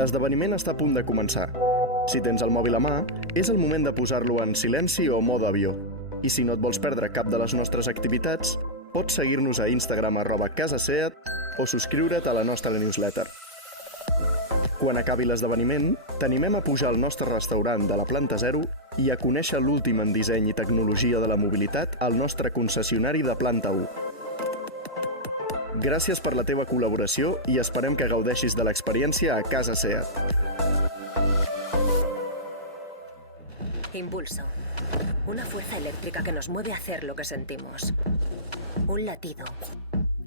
L'esdeveniment està a punt de començar. Si tens el mòbil a mà, és el moment de posar-lo en silenci o mode avió. I si no et vols perdre cap de les nostres activitats, pots seguir-nos a Instagram @casaseat o subscriure't a la nostra newsletter. Quan acabi l'esdeveniment, t'animem a pujar al nostre restaurant de la planta 0 i a conèixer l'últim en disseny i tecnologia de la mobilitat al nostre concessionari de planta 1. Gràcies per la teva col·laboració i esperem que gaudeixis de l'experiència a Casa Seat. Impulso. Una fuerza eléctrica que nos mueve a hacer lo que sentimos. Un latido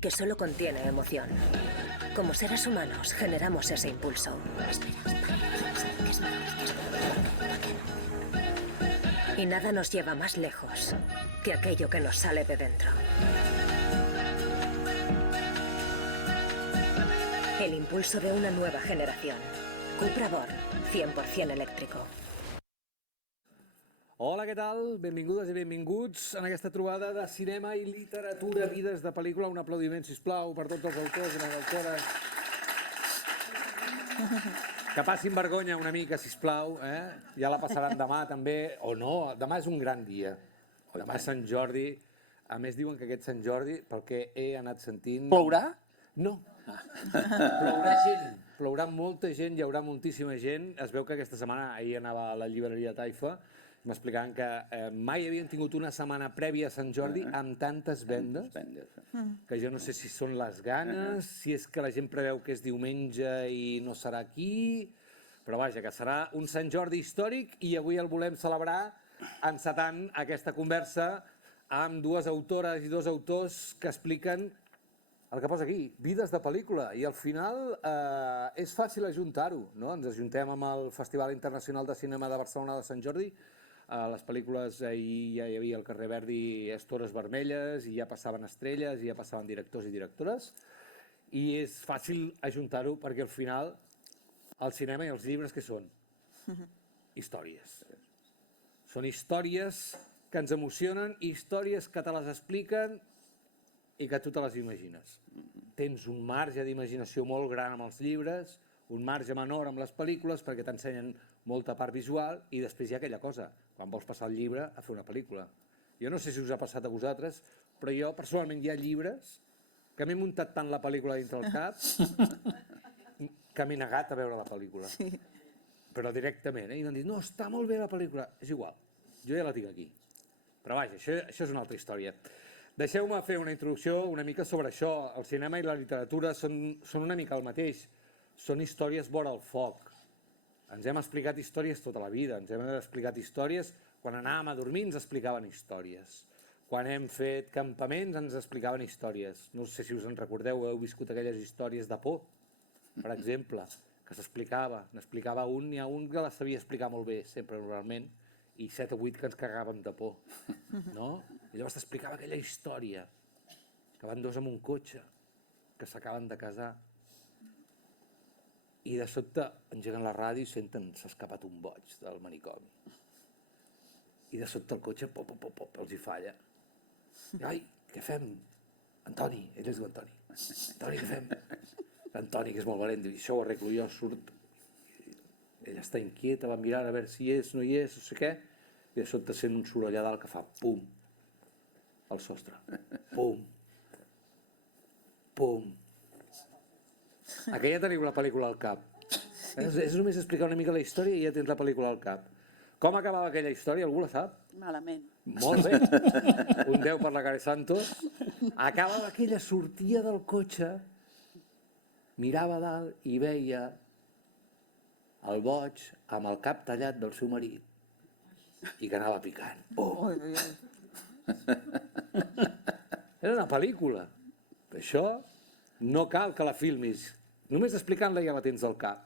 que solo contiene emoción. Como seres humanos generamos ese impulso. Y nada nos lleva más lejos que aquello que nos sale de dentro. El impulso de una nueva generación. Cupra Born, 100% eléctrico. Hola, què tal? Benvingudes i benvinguts en aquesta trobada de cinema i literatura, vides de pel·lícula. Un aplaudiment, sisplau, per tots els autors i les autores. Que passin vergonya una mica, sisplau. Ja la passaran demà, també. O no, demà és un gran dia. Demà és Sant Jordi. A més, diuen que aquest Sant Jordi, pel que he anat sentint... Plourà? No. Plourà gent. Plourà molta gent, hi haurà moltíssima gent. Es veu que aquesta setmana, ahir anava a la llibreria Taifa, m'explicaven que mai havien tingut una setmana prèvia a Sant Jordi amb tantes vendes, que jo no sé si són les ganes, si és que la gent preveu que és diumenge i no serà aquí, però vaja, que serà un Sant Jordi històric i avui el volem celebrar encetant aquesta conversa amb dues autores i dos autors que expliquen el que posa aquí, vides de pel·lícula, i al final és fàcil ajuntar-ho, no? Ens ajuntem amb el Festival Internacional de Cinema de Barcelona de Sant Jordi. Les pel·lícules, ahir ja hi havia al carrer Verdi Estores Vermelles, i ja passaven estrelles, i ja passaven directors i directores, i és fàcil ajuntar-ho perquè al final el cinema i els llibres què són? Històries. Són històries que ens emocionen, històries que te les expliquen i que tu te les imagines. Tens un marge d'imaginació molt gran amb els llibres, un marge menor amb les pel·lícules perquè t'ensenyen molta part visual i després hi ha aquella cosa, quan vols passar el llibre a fer una pel·lícula. Jo no sé si us ha passat a vosaltres, però jo personalment hi ha llibres que m'he muntat tant la pel·lícula dintre el cap que m'he negat a veure la pel·lícula. Però directament, i m'han dit, no, està molt bé la pel·lícula. És igual, jo ja la tinc aquí. Però vaja, això és una altra història. Deixeu-me fer una introducció una mica sobre això. El cinema i la literatura són una mica el mateix. Són històries vora el foc. Ens hem explicat històries tota la vida. Ens hem explicat històries. Quan anàvem a dormir ens explicaven històries. Quan hem fet campaments ens explicaven històries. No sé si us en recordeu, heu viscut aquelles històries de por, per exemple, que s'explicava. N'explicava un, n'hi ha un que la sabia explicar molt bé, sempre normalment, i 7 o 8 que ens cagàvem de por, no? I llavors t'explicava aquella història, que van dos amb un cotxe, que s'acaben de casar, i de sobte engeguen la ràdio i senten s'ha escapat un boig del manicomi. I de sobte el cotxe, pop, pop, pop, pop, els hi falla. I, ai, què fem? Antoni, ell es diu Antoni. Antoni, què fem? Antoni, que és molt valent, diu, això ho arreglo jo, surt. Ella està inquieta, va mirar a veure si hi és, no hi és, no sé què, i de sobte sent un soroll a dalt que fa pum, al sostre, pum, pum. Aquella teniu la pel·lícula al cap. És només explicar una mica la història i ja tens la pel·lícula al cap. Com acabava aquella història? Algú la sap? Malament. Molt bé. Un 10 per la Care Santos. Acabava aquella, sortia del cotxe, mirava a dalt i veia el boig amb el cap tallat del seu marit i que anava picant. Oh. Era una pel·lícula. Això no cal que la filmis. Només explicant-la ja la tens al cap.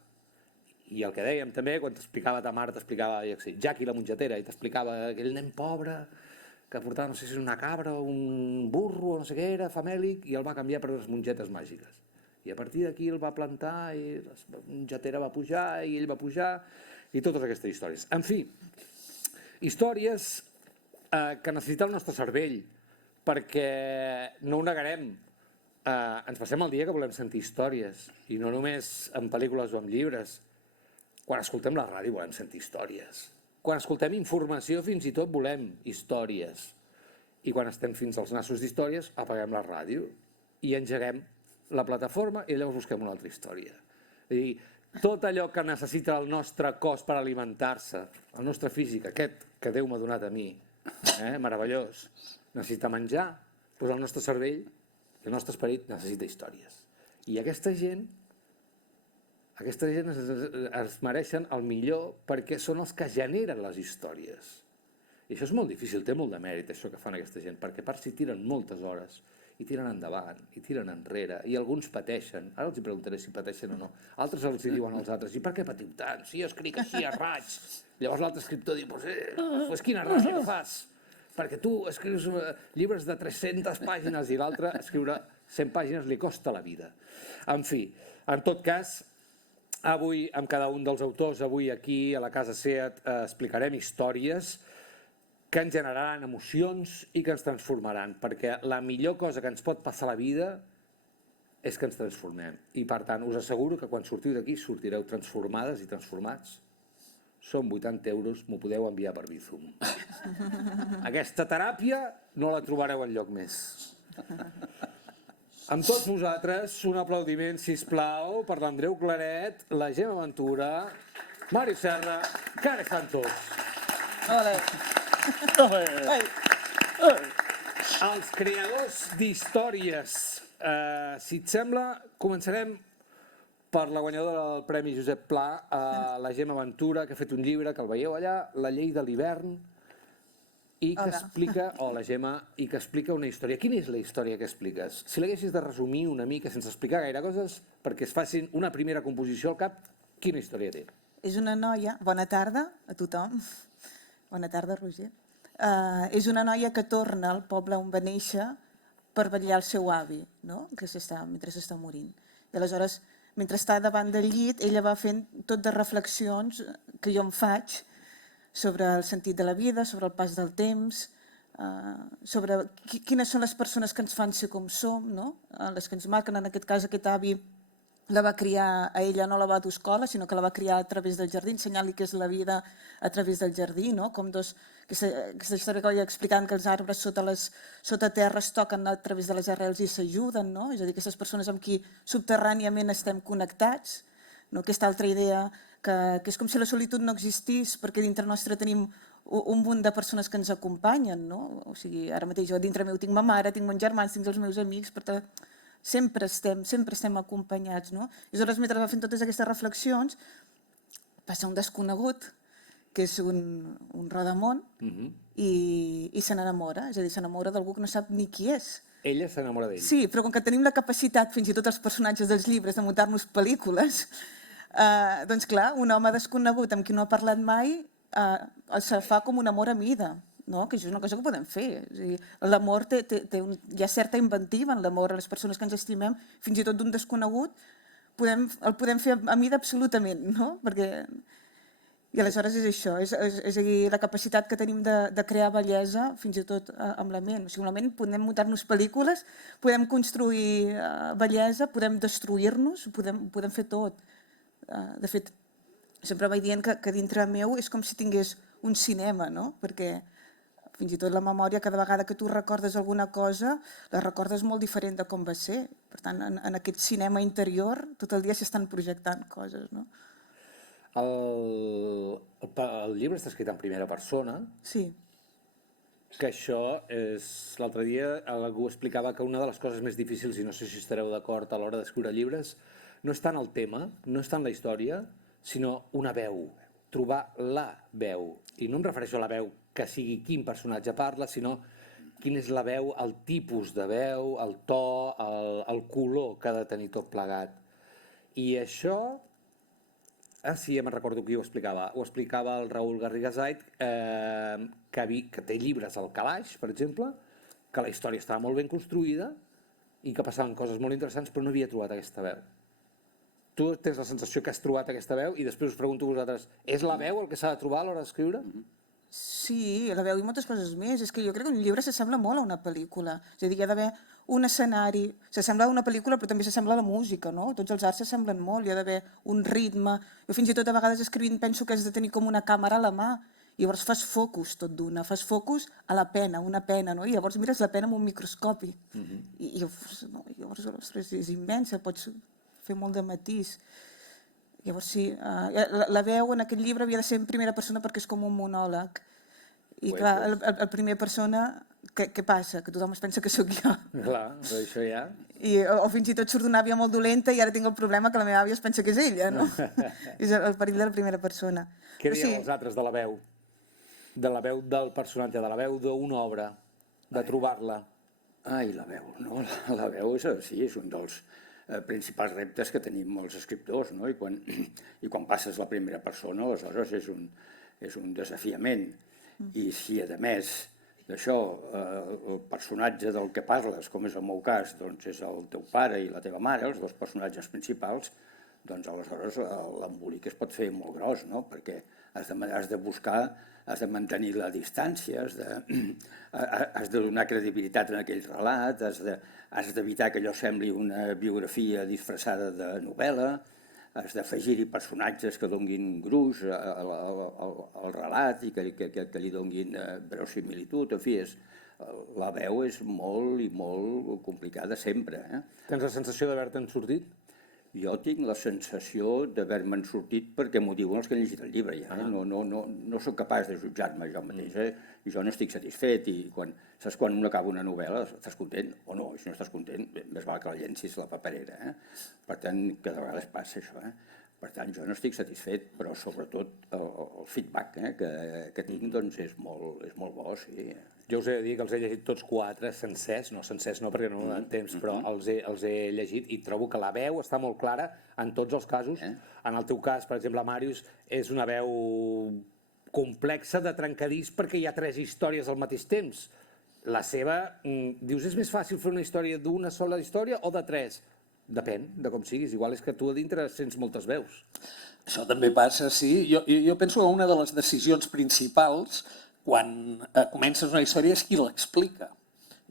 I el que dèiem també, quan t'explicava ta mare, t'explicava Jackie la mongetera i t'explicava aquell nen pobre que portava, no sé si és una cabra o un burro o no sé què era, famèlic, i el va canviar per unes mongetes màgiques. I a partir d'aquí el va plantar i la mongetera va pujar i ell va pujar i totes aquestes històries. En fi, històries que necessita el nostre cervell perquè no ho negarem. Ens passem el dia que volem sentir històries, i no només en pel·lícules o en llibres, Quan escoltem la ràdio volem sentir històries. Quan escoltem informació fins i tot volem històries. I quan estem fins als nassos d'històries apaguem la ràdio i engeguem la plataforma i llavors busquem una altra història. És a dir, tot allò que necessita el nostre cos per alimentar-se, el nostre físic, aquest que Déu m'ha donat a mi, meravellós, necessita menjar, doncs el nostre cervell, el nostre esperit necessita històries. I aquesta gent es mereixen el millor perquè són els que generen les històries. I això és molt difícil, té molt de mèrit això que fan aquesta gent, perquè per si tiren moltes hores, i tiren endavant, i tiren enrere, i alguns pateixen, ara els preguntaré si pateixen o no, altres els diuen als altres, i per què patiu tant? Si jo escric així a raig. Llavors l'altre escriptor diu, pues quina ràbia que fas, perquè tu escrius llibres de 300 pàgines i l'altre escriure 100 pàgines li costa la vida. En fi, en tot cas, avui amb cada un dels autors, avui aquí a la Casa SEAT explicarem històries que ens generaran emocions i que ens transformaran, perquè la millor cosa que ens pot passar a la vida és que ens transformem. I per tant, us asseguro que quan sortiu d'aquí sortireu transformades i transformats. Són 80 euros, m'ho podeu enviar per Bizum. Aquesta teràpia no la trobareu enlloc més. Amb tots vosaltres, un aplaudiment, sisplau, per l'Andreu Claret, la Gemma Ventura, Mari Serra, Care Santos. Ole. Els creadors d'històries. Si et sembla, començarem per la guanyadora del Premi Josep Pla, la Gemma Ventura, que ha fet un llibre, que el veieu allà, La llei de l'hivern, i que explica, la Gemma, i que explica una història. Quina és la història que expliques? Si l'haguessis de resumir una mica, sense explicar gaire coses, perquè es facin una primera composició al cap, quina història té? És una noia... Bona tarda a tothom. Bona tarda, Roger. És una noia que torna al poble on va néixer per vetllar el seu avi, no? Mentre s'està morint. I aleshores, mentre està davant del llit, ella va fent tot de reflexions que jo em faig sobre el sentit de la vida, sobre el pas del temps, sobre quines són les persones que ens fan ser com som, no? Les que ens marquen. En aquest cas, aquest avi la va criar a ella, no la va dur a escola, sinó que la va criar a través del jardí, ensenyant-li què és la vida a través del jardí, no? Com aquesta història que vaig explicant, que els arbres sota terra es toquen a través de les arrels i s'ajuden, no? És a dir, aquestes persones amb qui subterràniament estem connectats, no? Aquesta altra idea que és com si la solitud no existís, perquè dintre nostre tenim un munt de persones que ens acompanyen, no? O sigui, ara mateix jo dintre meu tinc ma mare, tinc meus germans, tinc els meus amics, per tant, sempre estem acompanyats, no? I aleshores, mentre va fent totes aquestes reflexions, passa un desconegut, que és un rodamont, i se n'enamora, és a dir, s'enamora d'algú que no sap ni qui és. Ella s'enamora d'ell. Sí, però com que tenim la capacitat, fins i tot els personatges dels llibres, de muntar-nos pel·lícules, doncs clar, un home desconegut amb qui no ha parlat mai se fa com un amor a mida, no? Que això és una cosa que podem fer. L'amor hi ha certa inventiva en l'amor a les persones que ens estimem, fins i tot d'un desconegut, el podem fer a mida absolutament, no? I aleshores és això, és a dir, la capacitat que tenim de crear bellesa fins i tot amb la ment. O sigui, amb la ment podem muntar-nos pel·lícules, podem construir bellesa, podem destruir-nos, podem fer tot. De fet, sempre vaig dient que dintre meu és com si tingués un cinema, no? Perquè fins i tot la memòria, cada vegada que tu recordes alguna cosa, la recordes molt diferent de com va ser. Per tant, en aquest cinema interior, tot el dia s'estan projectant coses, no? El llibre està escrit en primera persona. Sí. Que això és... L'altre dia algú explicava que una de les coses més difícils, i no sé si estareu d'acord a l'hora d'escriure llibres, no és tant el tema, no és tant la història, sinó una veu, trobar la veu. I no em refereixo a la veu que sigui quin personatge parla, sinó quin és la veu, el tipus de veu, el to, el color que ha de tenir tot plegat. I això... sí, ja me'n recordo qui ho explicava. Ho explicava el Raül Garrigasait, que té llibres al calaix, per exemple, que la història estava molt ben construïda i que passaven coses molt interessants, però no havia trobat aquesta veu. Tu tens la sensació que has trobat aquesta veu i després us pregunto a vosaltres, és la veu el que s'ha de trobar a l'hora d'escriure? Sí, la veu i moltes coses més. És que jo crec que un llibre s'assembla molt a una pel·lícula. És a dir, hi ha d'haver un escenari, s'assembla a una pel·lícula però també s'assembla a la música, no? Tots els arts s'assemblen molt, hi ha d'haver un ritme. Jo fins i tot a vegades escrivint penso que has de tenir com una càmera a la mà, i llavors fas focus tot d'una, fas focus a la pena, una pena, no? I llavors mires la pena amb un microscopi. I llavors, ostres, és immensa, pots fer molt de matís. Llavors sí, la veu en aquest llibre havia de ser en primera persona perquè és com un monòleg. I clar, el primera persona, què passa? Que tothom es pensa que sóc jo. Clar, però això ja... O fins i tot surt una àvia molt dolenta i ara tinc el problema que la meva àvia es pensa que és ella, no? És el perill de la primera persona. Què diuen els altres de la veu? De la veu del personatge, de la veu d'una obra, de trobar-la? Ai, la veu, no? La veu és un dels principals reptes que tenim molts escriptors, no? I quan passes la primera persona, aleshores és un desafiament. I si, a més d'això, el personatge del que parles, com és el meu cas, doncs és el teu pare i la teva mare, els dos personatges principals, doncs aleshores l'embolic es pot fer molt gros, no? Perquè has de buscar, has de mantenir la distància, has de donar credibilitat en aquell relat, has d'evitar que allò sembli una biografia disfressada de novel·la, has d'afegir-hi personatges que donguin gruix al relat i que li donguin verosimilitud. En fi, la veu és molt i molt complicada sempre. Tens la sensació d'haver-te'n sortit? Jo tinc la sensació d'haver-me'n sortit perquè m'ho diuen els que han llegit el llibre. No soc capaç de jutjar-me jo mateix, i jo no estic satisfet. I saps quan un acaba una novel·la, estàs content o no? I si no estàs content, més val que la llencis a la paperera. Per tant, cada vegada passa això. Per tant, jo no estic satisfet, però sobretot el feedback que tinc doncs és molt bo, sí. Jo us he de dir que els he llegit tots 4 sencers, no perquè no en temps, però els he llegit i trobo que la veu està molt clara en tots els casos. En el teu cas, per exemple, Màrius, és una veu complexa de trencadís perquè hi ha 3 històries al mateix temps. La seva, dius, és més fàcil fer una història d'una sola història o de 3? Depèn de com siguis, igual és que tu a dintre sents moltes veus. Això també passa, sí. Jo penso que una de les decisions principals quan comences una història és qui l'explica.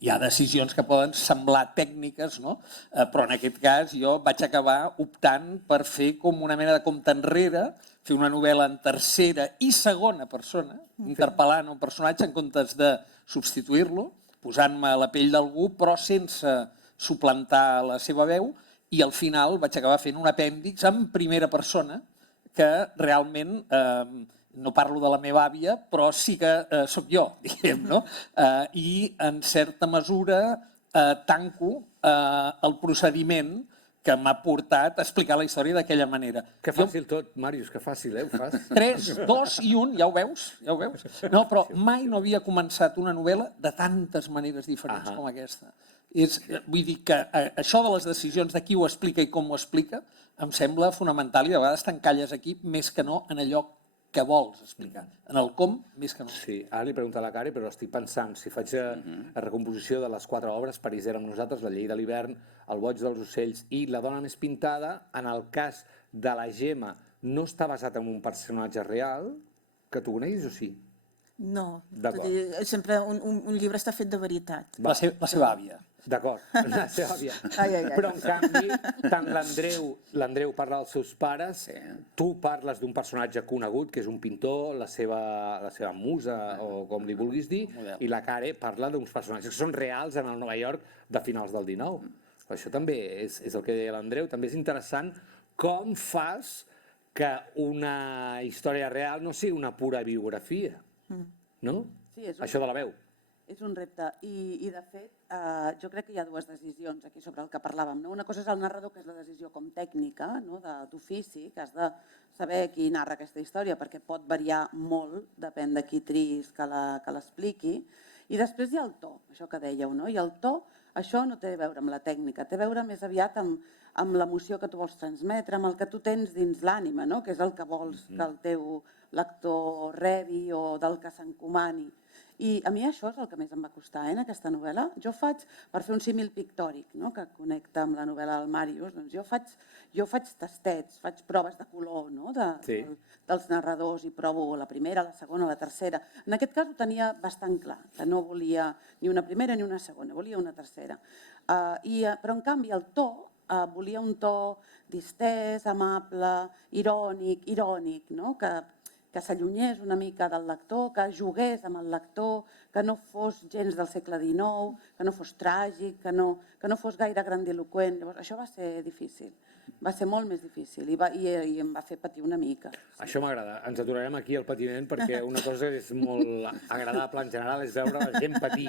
Hi ha decisions que poden semblar tècniques, no? Però en aquest cas jo vaig acabar optant per fer com una mena de compte enrere, fer una novel·la en tercera i segona persona, interpel·lant un personatge en comptes de substituir-lo, posant-me a la pell d'algú, però sense suplantar la seva veu, i al final vaig acabar fent un apèndix en primera persona que realment... no parlo de la meva àvia, però sí que sóc jo, diguem, no? I en certa mesura tanco el procediment que m'ha portat a explicar la història d'aquella manera. Que fàcil tot, Màrius, que fàcil, ho fas? 3, 2 i 1, ja ho veus? No, però mai no havia començat una novel·la de tantes maneres diferents com aquesta. Vull dir que això de les decisions de qui ho explica i com ho explica em sembla fonamental i de vegades t'encalles aquí més que no en allò que vols explicar. En el com, més que no. Sí, ara li pregunto a la Cari, però estic pensant, si faig la recomposició de les 4 obres, París era amb nosaltres, La llei de l'hivern, El boig dels ocells i La dona més pintada, en el cas de la Gemma, no està basat en un personatge real, que tu coneguis o sí? No, sempre un llibre està fet de veritat. La seva àvia. D'acord, la seva àvia. Però, en canvi, tant l'Andreu parla dels seus pares, tu parles d'un personatge conegut, que és un pintor, la seva musa, o com li vulguis dir, i la Care parla d'uns personatges que són reals en el Nova York de finals del 19. Això també és el que deia l'Andreu, també és interessant com fas que una història real no sigui una pura biografia, no? Això de la veu. És un repte i de fet, jo crec que hi ha 2 decisions aquí sobre el que parlàvem. Una cosa és el narrador, que és la decisió com tècnica, d'ofici, que has de saber qui narra aquesta història, perquè pot variar molt, depèn de qui tris que l'expliqui. I després hi ha el to, això que dèieu, no? I el to, això no té a veure amb la tècnica, té a veure més aviat amb l'emoció que tu vols transmetre, amb el que tu tens dins l'ànima, que és el que vols que el teu lector rebi o del que s'encomani. I a mi això és el que més em va costar en aquesta novel·la. Jo faig, per fer un símil pictòric, no?, que connecta amb la novel·la del Màrius, doncs jo faig tastets, faig proves de color, no?, dels narradors, i provo la primera, la segona, la tercera. En aquest cas ho tenia bastant clar, que no volia ni una primera ni una segona, volia una tercera. Però en canvi el to, volia un to distès, amable, irònic, no?, que s'allunyés una mica del lector, que jugués amb el lector, que no fos gens del segle XIX, que no fos tràgic, que no fos gaire grandiloqüent. Llavors, això va ser difícil, va ser molt més difícil i em va fer patir una mica. Això m'agrada. Ens aturarem aquí al patiment perquè una cosa que és molt agradable en general és veure la gent patir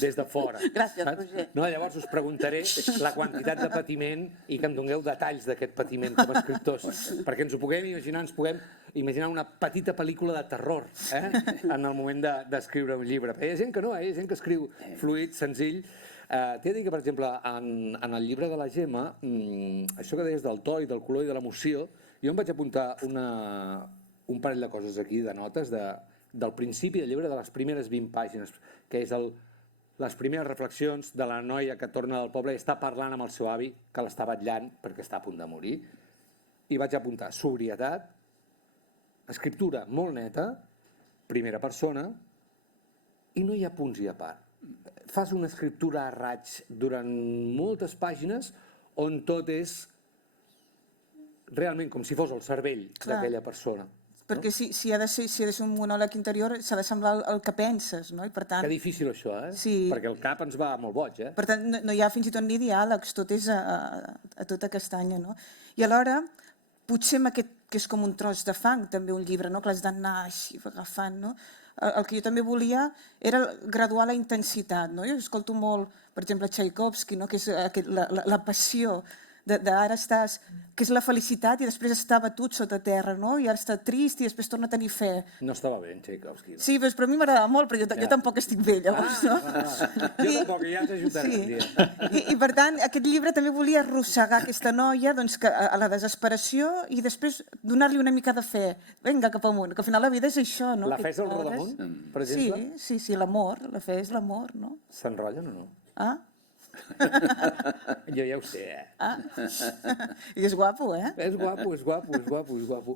des de fora. Gràcies, Roger. No, llavors us preguntaré la quantitat de patiment i que em dongueu detalls d'aquest patiment com a escriptors, perquè ens ho puguem imaginar, ens puguem imaginar una petita pel·lícula de terror en el moment d'escriure un llibre. Hi ha gent que no, hi ha gent que escriu fluid, senzill. T'he de dir que, per exemple, en el llibre de la Gemma, això que deies del to i del color i de l'emoció, jo em vaig apuntar un parell de coses aquí, de notes, del principi del llibre, de les primeres 20 pàgines, que és les primeres reflexions de la noia que torna del poble i està parlant amb el seu avi, que l'està vetllant perquè està a punt de morir, i vaig apuntar sobrietat, escriptura molt neta, primera persona, i no hi ha punts i a part. Fas una escriptura a raig durant moltes pàgines on tot és realment com si fos el cervell d'aquella persona. Perquè si ha de ser un monòleg interior, s'ha de semblar el que penses, no? I per tant... Que difícil això, Sí. Perquè el cap ens va molt boig, Per tant, no hi ha fins i tot ni diàlegs, tot és a tota castanya, no? I alhora, potser amb aquest, que és com un tros de fang, també un llibre, no?, que l'has d'anar així agafant, no? El que jo també volia era graduar la intensitat, no? Jo escolto molt, per exemple, Tchaikovsky, no?, que és la passió d'ara estàs, que és la felicitat i després està batut sota terra, no? I ara està trist i després torna a tenir fe. No estava bé, en Tchaikovsky. Sí, però a mi m'agradava molt, però jo tampoc estic bé, llavors, no? Jo tampoc, ja ens ajudarem. I per tant, aquest llibre també volia arrossegar aquesta noia a la desesperació i després donar-li una mica de fe. Vinga, cap amunt, que al final la vida és això, no? La fe és el rodamunt, per exemple? Sí, l'amor, la fe és l'amor, no? S'enrotllen o no? Jo ja ho sé, I és guapo, És guapo.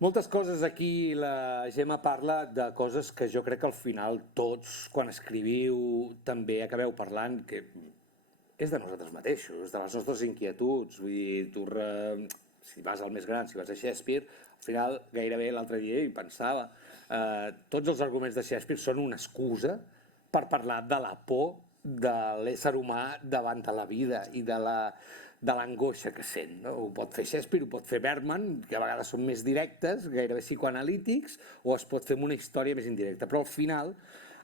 Moltes coses aquí, la Gemma parla de coses que jo crec que al final tots, quan escriviu, també acabeu parlant, que és de nosaltres mateixos, de les nostres inquietuds. Vull dir, si vas al més gran, si vas a Shakespeare, al final, gairebé l'altre dia hi pensava, tots els arguments de Shakespeare són una excusa per parlar de la por de l'ésser humà davant de la vida i de l'angoixa que sent. Ho pot fer Shakespeare, ho pot fer Bergman, que a vegades són més directes, gairebé psicoanalítics, o es pot fer amb una història més indirecta. Però al final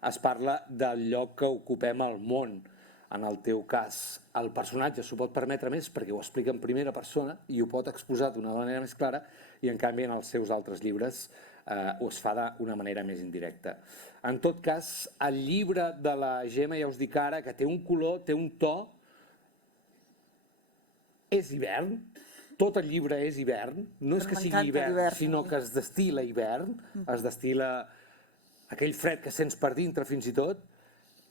es parla del lloc que ocupem al món. En el teu cas, el personatge s'ho pot permetre més perquè ho explica en primera persona i ho pot exposar d'una manera més clara, i en canvi en els seus altres llibres ho es fa d'una manera més indirecta. En tot cas, el llibre de la Gemma, ja us dic ara, que té un color, té un to, és hivern, tot el llibre és hivern, no és que sigui hivern, sinó que es destila hivern, es destila aquell fred que sents per dintre fins i tot,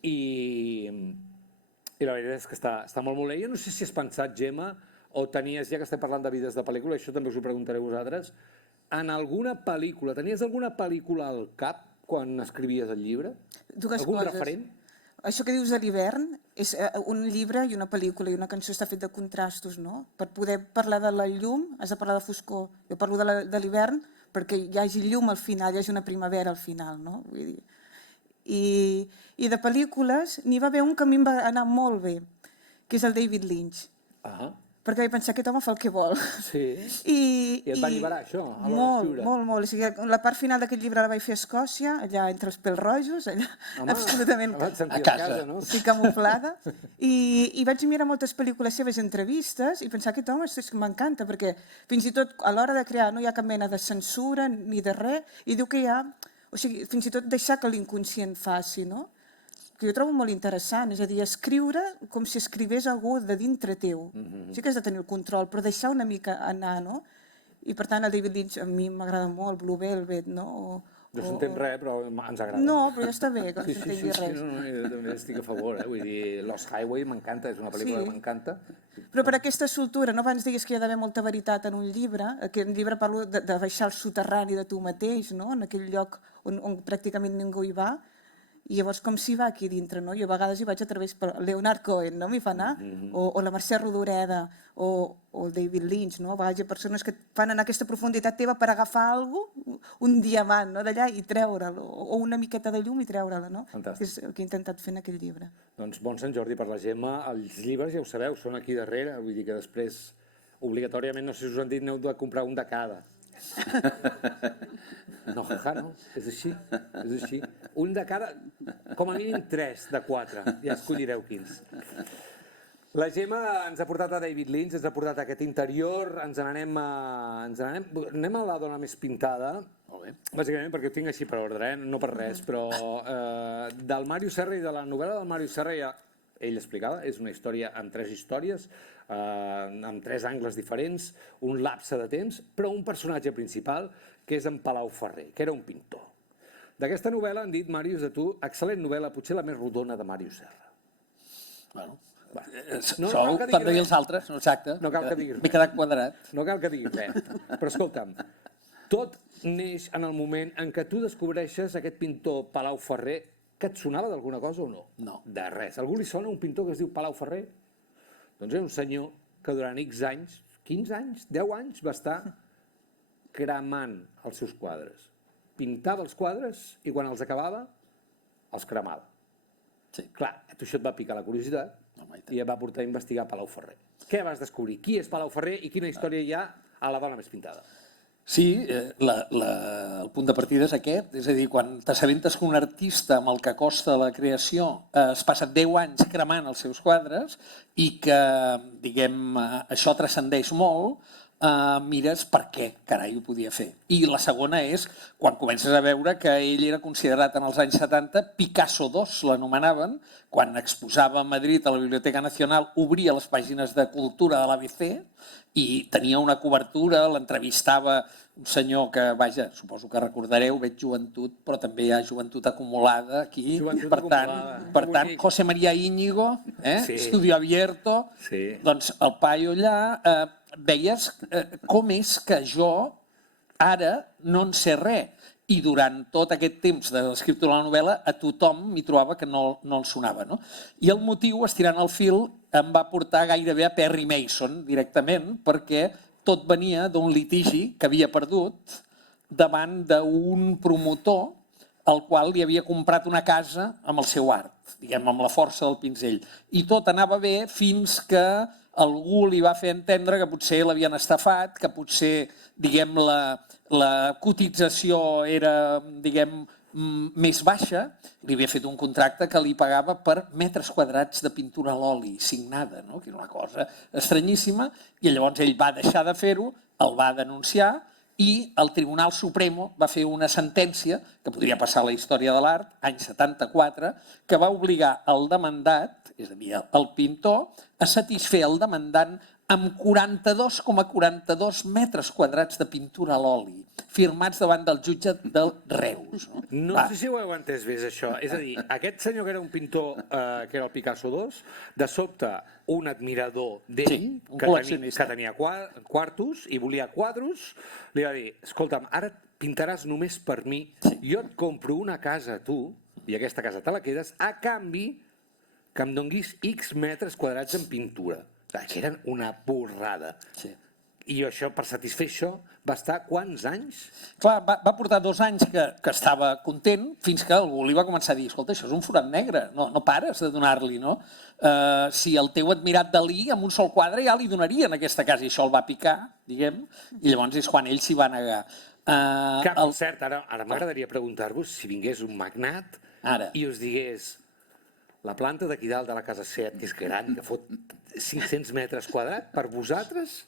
i la veritat és que està molt bé. Jo no sé si has pensat, Gemma, o tenies, ja que estem parlant de vides de pel·lícula, això també us ho preguntaré a vosaltres, en alguna pel·lícula, tenies alguna pel·lícula al cap quan escrivies el llibre? Algun referent? Això que dius de l'hivern és un llibre i una pel·lícula i una cançó està fet de contrastos, no? Per poder parlar de la llum has de parlar de foscor. Jo parlo de l'hivern perquè hi hagi llum al final, hi hagi una primavera al final, no? Vull dir. I de pel·lícules n'hi va haver un que a mi em va anar molt bé, que és el David Lynch. Perquè vaig pensar, aquest home fa el que vol. Sí. I et va alliberar, això, a l'hora d'escriure? Molt. O sigui, la part final d'aquest llibre la vaig fer a Escòcia, allà entre els pèl-rojos, allà absolutament a casa, no? Sí, camuflada. I vaig mirar moltes pel·lícules seves, entrevistes, i pensar, aquest home és que m'encanta, perquè fins i tot a l'hora de crear no hi ha cap mena de censura ni de res, i diu que hi ha, o sigui, fins i tot deixar que l'inconscient faci, no? Que jo trobo molt interessant, és a dir, escriure com si escrivés algú de dintre teu. Sí que has de tenir el control, però deixar una mica anar, no? I per tant el David Lynch a mi m'agrada molt, Blue Velvet, no? No s'entén res, però ens agrada. No, però ja està bé que no Sí, s'entengui res. no, jo també estic a favor, vull dir, Lost Highway m'encanta, és una pel·lícula Sí. que m'encanta. Però per aquesta soltura, no? Abans deies que hi ha d'haver molta veritat en un llibre, que en llibre parlo de baixar al soterrani de tu mateix, no? En aquell lloc on pràcticament ningú hi va, i llavors com s'hi va aquí dintre, no? Jo a vegades hi vaig a través per Leonard Cohen, no? M'hi fa anar, o la Mercè Rodoreda, o el David Lynch, no? A vegades hi ha persones que fan anar aquesta profunditat teva per agafar alguna cosa, un diamant, no? D'allà i treure'l, o una miqueta de llum i treure-la, no? Fantàstic. És el que he intentat fer en aquell llibre. Doncs bon Sant Jordi per la Gemma. Els llibres, ja ho sabeu, són aquí darrere, vull dir que després, obligatòriament, no sé si us han dit, n'heu de comprar un de cada. No, jaja, no, és així, és així. Un de cada, com a mínim 3 de 4, ja escollireu quins. La Gemma ens ha portat a David Lynch, ens ha portat a aquest interior, anem a la dona més pintada, bàsicament perquè ho tinc així per ordre, no per res, però del Màrius Serra i de la novel·la del Màrius Serra ja ell explicava, és una història amb 3 històries, amb 3 angles diferents, un lapse de temps, però un personatge principal, que és en Palau Ferrer, que era un pintor. D'aquesta novel·la han dit, Màrius, de tu, excel·lent novel·la, potser la més rodona de Màrius Serra. Bueno, No sou, cal que digui t'han de dir res. els altres, no, exacte. No cal que diguis M'he quedat quadrat. No cal que diguis res. Però escolta'm, tot neix en el moment en què tu descobreixes aquest pintor Palau Ferrer, que et sonava d'alguna cosa o no? No. De res. A algú li sona un pintor que es diu Palau Ferrer? Doncs és un senyor que durant X anys, 15 anys, 10 anys, va estar cremant els seus quadres. Pintava els quadres i quan els acabava, els cremava. Sí. Clar, a tu això et va picar la curiositat Home, i tant. i et va portar a investigar Palau Ferrer. Què vas descobrir? Qui és Palau Ferrer i quina història hi ha a la dona més pintada? Sí, el punt de partida és aquest, és a dir, quan t'assabentes que un artista amb el que costa la creació es passa 10 anys cremant els seus quadres i que, diguem, això transcendeix molt, mires per què carai ho podia fer. I la segona és quan comences a veure que ell era considerat en els anys 70 Picasso II, l'anomenaven, quan exposava a Madrid a la Biblioteca Nacional, obria les pàgines de cultura de l'ABC i tenia una cobertura, l'entrevistava un senyor que, vaja, suposo que recordareu, veig joventut, però també hi ha joventut acumulada aquí. Joventut Per tant, José María Íñigo, Sí. Estudio Abierto, Sí. doncs el paio allà, veies com és que jo ara no en sé res. I durant tot aquest temps de l'escriptura de la novel·la a tothom m'hi trobava que no el sonava. No? I el motiu, estirant el fil, em va portar gairebé a Perry Mason directament, perquè tot venia d'un litigi que havia perdut davant d'un promotor al qual li havia comprat una casa amb el seu art, diguem, amb la força del pinzell. I tot anava bé fins que algú li va fer entendre que potser l'havien estafat, que potser, diguem, la cotització era, diguem, més baixa, li havia fet un contracte que li pagava per metres quadrats de pintura a l'oli signada, no? Que era una cosa estranyíssima, i llavors ell va deixar de fer-ho, el va denunciar, i el Tribunal Supremo va fer una sentència, que podria passar a la història de l'art, any 74, que va obligar el demandat, és a dir, el pintor, a satisfer el demandant amb 42,42 metres quadrats de pintura a l'oli, firmats davant del jutge del Reus. No sé si ho heu entès bé, això. És a dir, aquest senyor que era un pintor, que era el Picasso II, de sobte un admirador d'ell, Sí, un que col·leccionista. tenia quartos i volia quadros, li va dir, escolta'm, ara pintaràs només per mi, jo et compro una casa a tu, i aquesta casa te la quedes, a canvi que em donguis X metres quadrats en pintura. Clar, que eren una borrada. Sí. I això, per satisfer això, va estar quants anys? Clar, va portar 2 anys que estava content, fins que algú li va començar a dir, escolta, això és un forat negre, no pares de donar-li, no? Si el teu admirat Dalí amb un sol quadre ja li donarien aquesta casa, i això el va picar, diguem, i llavors és quan ell s'hi va negar. Que, per cert, ara m'agradaria preguntar-vos si vingués un magnat Ara. i us digués la planta d'aquí dalt de la Casa Set, que és gran, que fot 500 metres quadrats per vosaltres,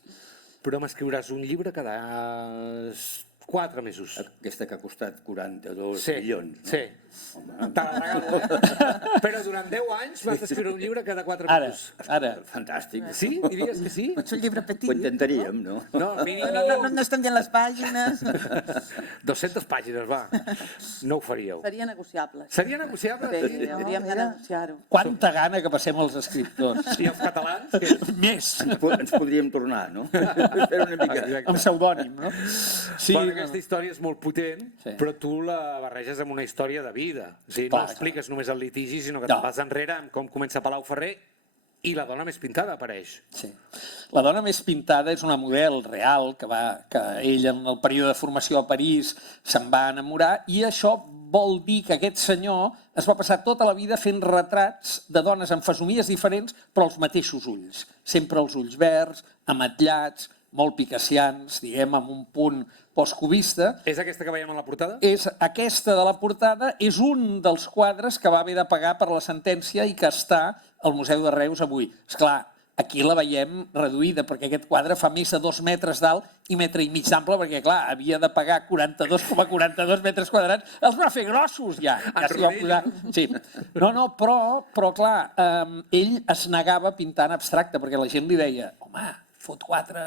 però m'escriuràs un llibre cada 4 mesos. Aquesta que ha costat 42 Sí, milions. No? sí. Te la regalo. Però durant 10 anys vas escriure un llibre cada 4 Ara, mesos. ara. Fantàstic. Sí? Diries que sí? Pot ser un llibre petit. Ho intentaríem, no? No, No estem dient les pàgines. 200 pàgines, va. No ho faríeu. Seria negociable. Seria negociable? Sí, Sí. hauríem de negociar-ho. Quanta gana que passem els escriptors. I els catalans? Que... Més, Ens podríem tornar, no? Fer una mica... Exacte. amb pseudònim, no? Sí, bueno, aquesta història és molt potent, Sí. però tu la barreges amb una història de vida. O sigui, Clar, no expliques només el litigi, sinó que No. te'n vas enrere amb com comença Palau Ferrer i la dona més pintada apareix. Sí. La dona més pintada és una model real que ell en el període de formació a París se'n va enamorar i això vol dir que aquest senyor es va passar tota la vida fent retrats de dones amb fesomies diferents però els mateixos ulls. Sempre els ulls verds, ametllats, molt picassians, diguem, amb un punt postcubista. És aquesta que veiem a la portada? És aquesta de la portada, és un dels quadres que va haver de pagar per la sentència i que està al Museu de Reus avui. Esclar, aquí la veiem reduïda, perquè aquest quadre fa més de 2 metres d'alt i metre i mig d'ample, perquè, clar, havia de pagar 42,42 metres quadrats. Els va fer grossos, ja. Ja s'hi va posar. Sí. No, però clar, ell es negava a pintar en abstracte, perquè la gent li deia, home, fot 4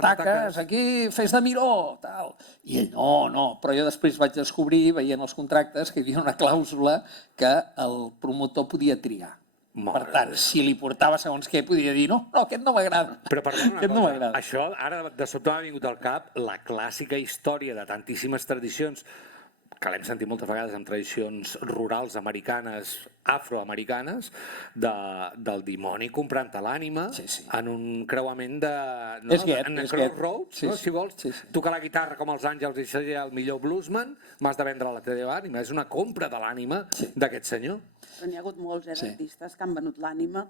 taques, aquí fes de miró, tal. I ell, no, però jo després vaig descobrir, veient els contractes, que hi havia una clàusula que el promotor podia triar. Per tant, si li portava segons què, podia dir, no, aquest no m'agrada. Però perdona una Aquest no cosa, m'agrada. això ara de sobte m'ha vingut al cap la clàssica història de tantíssimes tradicions que l'hem sentit moltes vegades en tradicions rurals americanes, afroamericanes, del dimoni comprant-te l'ànima en un creuament de... No? És Goethe, en és Crossroads, Goethe. no? Si vols tocar la guitarra com els àngels i ser el millor bluesman, m'has de vendre la teva ànima. És una compra de l'ànima d'aquest senyor. Però n'hi ha hagut molts d'artistes que han venut l'ànima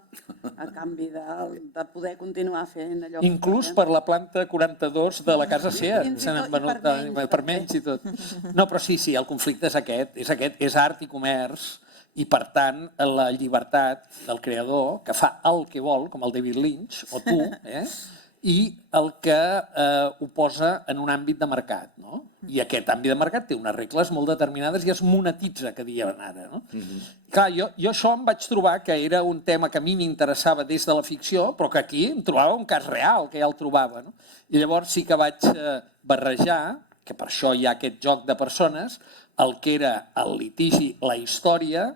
a canvi de poder continuar fent allò que Inclús feien. per la planta 42 de la Casa Seat, Fins i se n'han tot, i venut per menys, per menys i tot. No, però sí, el conflicte és aquest, és art i comerç, i per tant la llibertat del creador, que fa el que vol, com el David Lynch, o tu, i el que ho posa en un àmbit de mercat, no? I aquest àmbit de mercat té unes regles molt determinades i es monetitza, que diuen ara, no? Clar, jo això em vaig trobar que era un tema que a mi m'interessava des de la ficció, però que aquí em trobava un cas real, que ja el trobava, no? I llavors sí que vaig barrejar, que per això hi ha aquest joc de persones, el que era el litigi, la història,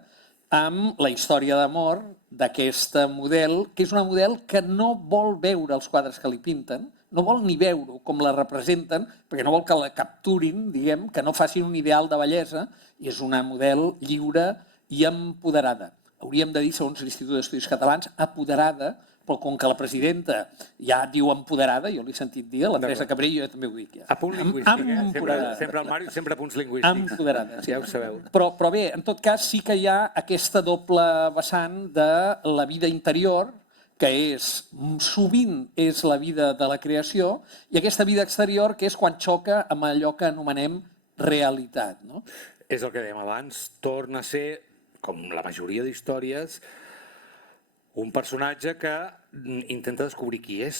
amb la història d'amor d'aquest model, que és una model que no vol veure els quadres que li pinten, no vol ni veure com la representen, perquè no vol que la capturin, diguem, que no facin un ideal de bellesa, i és una model lliure i empoderada. Hauríem de dir, segons l'Institut d'Estudis Catalans, apoderada, però com que la presidenta ja diu empoderada, jo l'he sentit dir, la Teresa Cabré, jo també ho dic ja. A punt lingüístic, sempre el Màrius, sempre a punts lingüístics. Empoderada. Ja ho sabeu. Però bé, en tot cas sí que hi ha aquesta doble vessant de la vida interior, que sovint és la vida de la creació, i aquesta vida exterior, que és quan xoca amb allò que anomenem realitat. No? És el que dèiem abans, torna a ser, com la majoria d'històries, un personatge que intenta descobrir qui és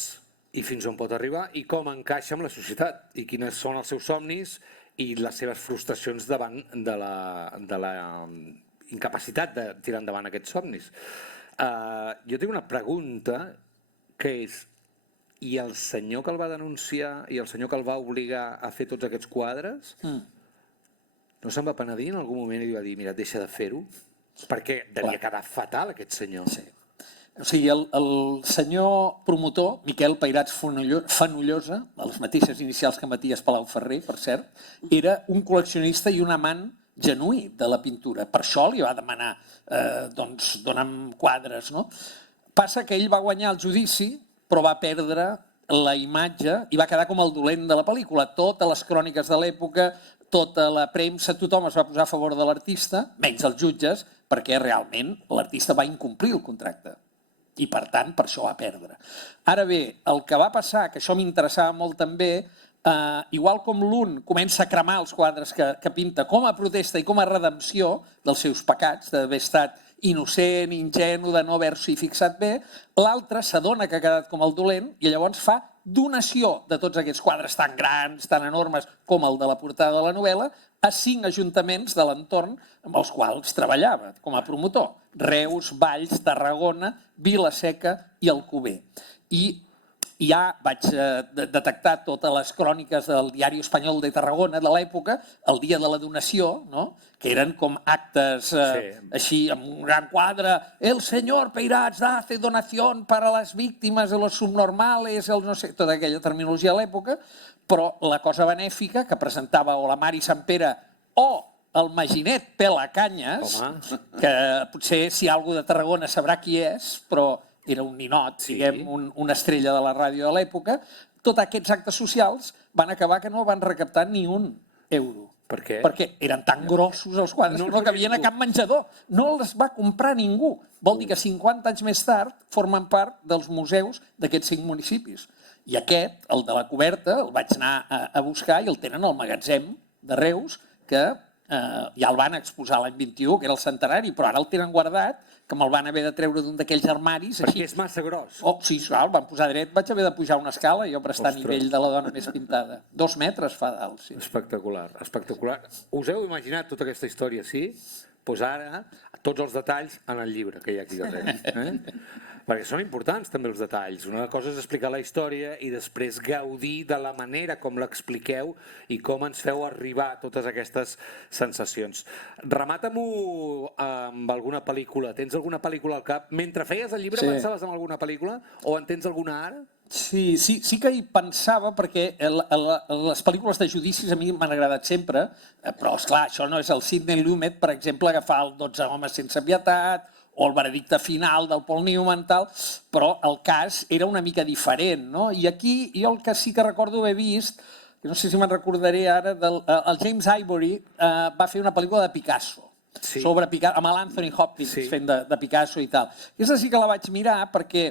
i fins on pot arribar i com encaixa amb la societat i quines són els seus somnis i les seves frustracions davant de la incapacitat de tirar endavant aquests somnis. Jo tinc una pregunta que és, i el senyor que el va denunciar i el senyor que el va obligar a fer tots aquests quadres no se'n va penedir en algun moment i li va dir, mira, deixa de fer-ho? Perquè devia quedar fatal aquest senyor. Sí. O sigui, el senyor promotor, Miquel Pairats Fenollosa, de les mateixes inicials que Matías Palau Ferrer, per cert, era un col·leccionista i un amant genuí de la pintura. Per això li va demanar, doncs, dona'm quadres, no? Passa que ell va guanyar el judici, però va perdre la imatge i va quedar com el dolent de la pel·lícula. Totes les cròniques de l'època, tota la premsa, tothom es va posar a favor de l'artista, menys els jutges, perquè realment l'artista va incomplir el contracte. I, per tant, per això va perdre. Ara bé, el que va passar, que això m'interessava molt també, igual com l'un comença a cremar els quadres que pinta com a protesta i com a redempció dels seus pecats, d'haver estat innocent, ingenu, de no haver-s'hi fixat bé, l'altre s'adona que ha quedat com el dolent i llavors fa donació de tots aquests quadres tan grans, tan enormes com el de la portada de la novel·la, a 5 ajuntaments de l'entorn amb els quals treballava com a promotor. Reus, Valls, Tarragona, Vila-seca i Alcover. I ja vaig detectar totes les cròniques del Diari Espanyol de Tarragona de l'època, el dia de la donació, no? Que eren com actes així, amb un gran quadre, el senyor Peirats hace donación para las víctimas de los subnormales, no sé, tota aquella terminologia a l'època, però la cosa benèfica que presentava o la Mari Sant Pere o el Maginet Pelacanyes, que potser si algú de Tarragona sabrà qui és, però era un ninot, diguem, una estrella de la ràdio de l'època, tots aquests actes socials van acabar que no van recaptar ni un euro. Per què? Perquè eren tan grossos els quadres que no cabien a cap menjador. No els va comprar ningú. Vol dir que 50 anys més tard formen part dels museus d'aquests 5 municipis. I aquest, el de la coberta, el vaig anar a buscar i el tenen al magatzem de Reus, que ja el van exposar l'any 21, que era el centenari, però ara el tenen guardat, que me'l van haver de treure d'un d'aquells armaris. Perquè és massa gros. Oh, sí, el van posar dret, vaig haver de pujar una escala jo per estar a nivell de la dona més pintada. 2 metres fa dalt, sí. Espectacular, espectacular. Us heu imaginat tota aquesta història, sí? Doncs ara, tots els detalls en el llibre que hi ha aquí darrere. Perquè són importants també els detalls. Una cosa és explicar la història i després gaudir de la manera com l'expliqueu i com ens feu arribar totes aquestes sensacions. Remata-m'ho amb alguna pel·lícula. Tens alguna pel·lícula al cap? Mentre feies el llibre pensaves en alguna pel·lícula? O en tens alguna ara? Sí que hi pensava perquè les pel·lícules de judicis a mi m'han agradat sempre, però esclar, això no és el Sidney Lumet, per exemple, que fa el 12 homes sense pietat, o el veredicte final del Paul Newman, tal, però el cas era una mica diferent, no? I aquí jo el que sí que recordo haver vist, que no sé si me'n recordaré ara, el James Ivory va fer una pel·lícula de Picasso, sobre Picasso, amb l'Anthony Hopkins fent de Picasso i tal. Aquesta sí que la vaig mirar perquè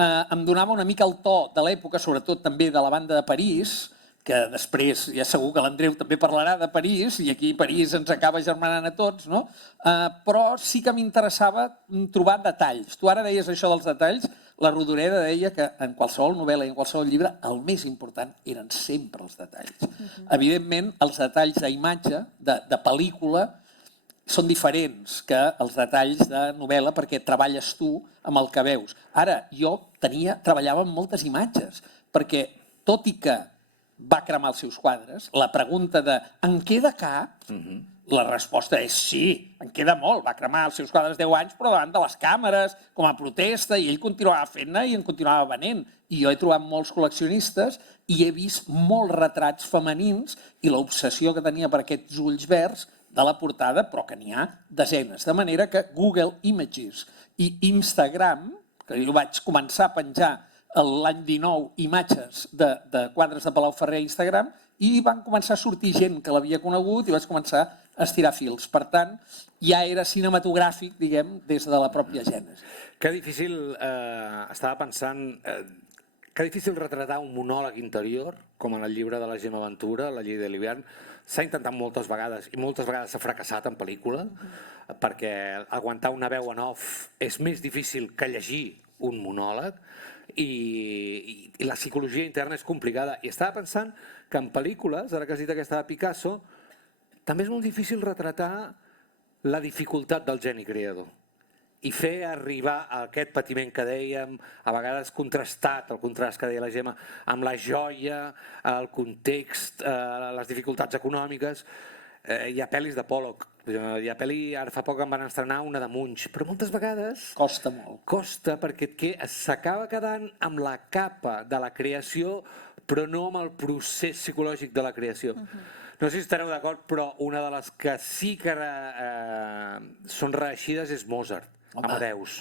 em donava una mica el to de l'època, sobretot també de la banda de París, que després ja segur que l'Andreu també parlarà de París, i aquí París ens acaba germanant a tots, no? Però sí que m'interessava trobar detalls. Tu ara deies això dels detalls, la Rodoreda deia que en qualsevol novel·la i en qualsevol llibre el més important eren sempre els detalls. Evidentment, els detalls d'imatge, de pel·lícula, són diferents que els detalls de novel·la perquè treballes tu amb el que veus. Ara, jo treballava amb moltes imatges, perquè tot i que va cremar els seus quadres, la pregunta de en queda cap, la resposta és sí, en queda molt, va cremar els seus quadres 10 anys però davant de les càmeres, com a protesta, i ell continuava fent-ne i en continuava venent. I jo he trobat molts col·leccionistes i he vist molts retrats femenins i l'obsessió que tenia per aquests ulls verds de la portada, però que n'hi ha desenes. De manera que Google Images i Instagram, que jo vaig començar a penjar l'any 19 imatges de quadres de Palau-Ferrer a Instagram i van començar a sortir gent que l'havia conegut i vaig començar a estirar fils. Per tant, ja era cinematogràfic, diguem, des de la pròpia gènesi. Que difícil, estava pensant, que difícil retratar un monòleg interior, com en el llibre de la Gemma Ventura, La llei de l'hivern. S'ha intentat moltes vegades i moltes vegades s'ha fracassat en pel·lícula, perquè aguantar una veu en off és més difícil que llegir un monòleg, i la psicologia interna és complicada. I estava pensant que en pel·lícules, ara que has dit aquesta de Picasso, també és molt difícil retratar la dificultat del geni creador i fer arribar a aquest patiment que dèiem, a vegades contrastat, el contrast que deia la Gemma, amb la joia, el context, les dificultats econòmiques. Hi ha pel·lis de Pollock, hi ha pel·li, ara fa poc en van estrenar una de Munch, però moltes vegades costa molt. Costa perquè s'acaba quedant amb la capa de la creació, però no amb el procés psicològic de la creació. No sé si estareu d'acord, però una de les que sí que són reeixides és Mozart, Amadeus.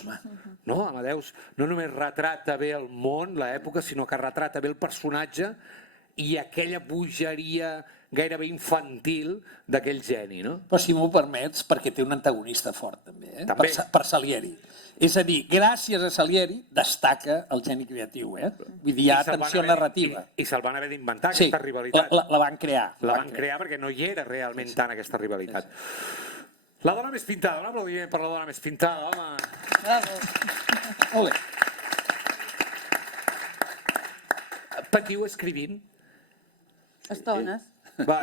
No? Amadeus no només retrata bé el món, l'època, sinó que retrata bé el personatge i aquella bogeria gairebé infantil d'aquell geni, no? Però si m'ho permets, perquè té un antagonista fort, també, per Salieri. És a dir, gràcies a Salieri destaca el geni creatiu, Vull dir, hi ha tensió narrativa. I se'l van haver d'inventar, aquesta rivalitat. La van crear. La van crear perquè no hi era realment tant aquesta rivalitat. La dona més pintada, un aplaudiment per la dona més pintada, home. Ole. Patiu escrivint? Estones. Va,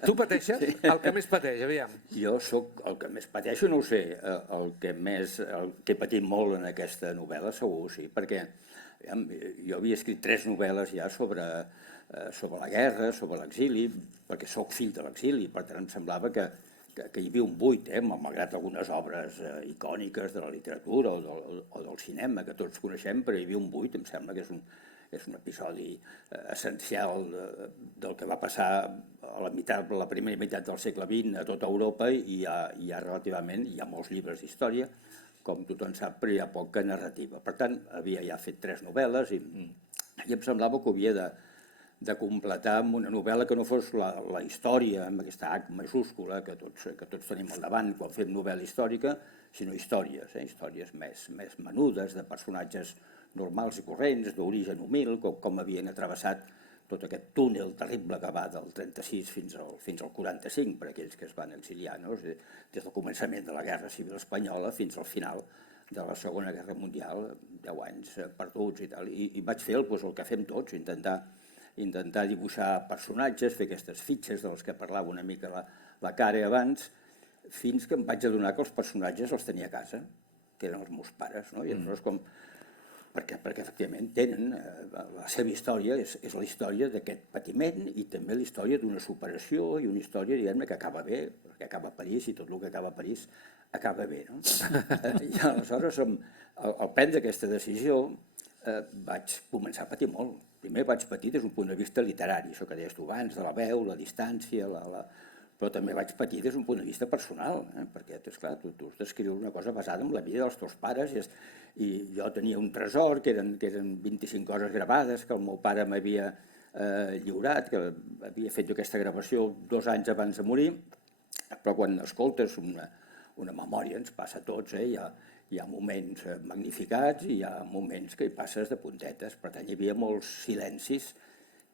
tu pateixes? El que més pateix, aviam. Jo sóc el que més pateixo, no ho sé, el que he patit molt en aquesta novel·la, segur, sí, perquè aviam, jo havia escrit 3 novel·les ja sobre la guerra, sobre l'exili, perquè sóc fill de l'exili, per tant em semblava que hi havia un buit, malgrat algunes obres icòniques de la literatura o del cinema que tots coneixem, però hi havia un buit, em sembla que és un episodi essencial del que va passar a la primera meitat del segle XX a tota Europa i hi ha relativament, hi ha molts llibres d'història, com tothom sap, però hi ha poca narrativa. Per tant, havia ja fet 3 novel·les i em semblava que ho havia de completar amb una novel·la que no fos la història, amb aquesta H majúscula que tots tenim al davant quan fem novel·la històrica, sinó històries, històries més menudes, de personatges normals i corrents, d'origen humil, com havien travessat tot aquest túnel terrible que va del 36 fins al 45, per aquells que es van exiliar, des del començament de la Guerra Civil Espanyola fins al final de la Segona Guerra Mundial, 10 anys perduts i tal. I vaig fer el que fem tots, intentar dibuixar personatges, fer aquestes fitxes de les que parlava una mica la Care abans, fins que em vaig adonar que els personatges els tenia a casa, que eren els meus pares, no? I aleshores perquè efectivament tenen, la seva història és la història d'aquest patiment i també la història d'una superació i una història, diguem-ne, que acaba bé, perquè acaba a París i tot el que acaba a París acaba bé, no? I aleshores, al prendre aquesta decisió, vaig començar a patir molt. Primer vaig patir des d'un punt de vista literari, això que deies tu abans, de la veu, la distància, però també vaig patir des d'un punt de vista personal, perquè, esclar, tu has d'escriure una cosa basada en la vida dels teus pares i jo tenia un tresor, que eren 25 coses gravades que el meu pare m'havia lliurat, que havia fet aquesta gravació 2 anys abans de morir, però quan escoltes una memòria, ens passa a tots, hi ha moments magnificats i hi ha moments que hi passes de puntetes, per tant hi havia molts silencis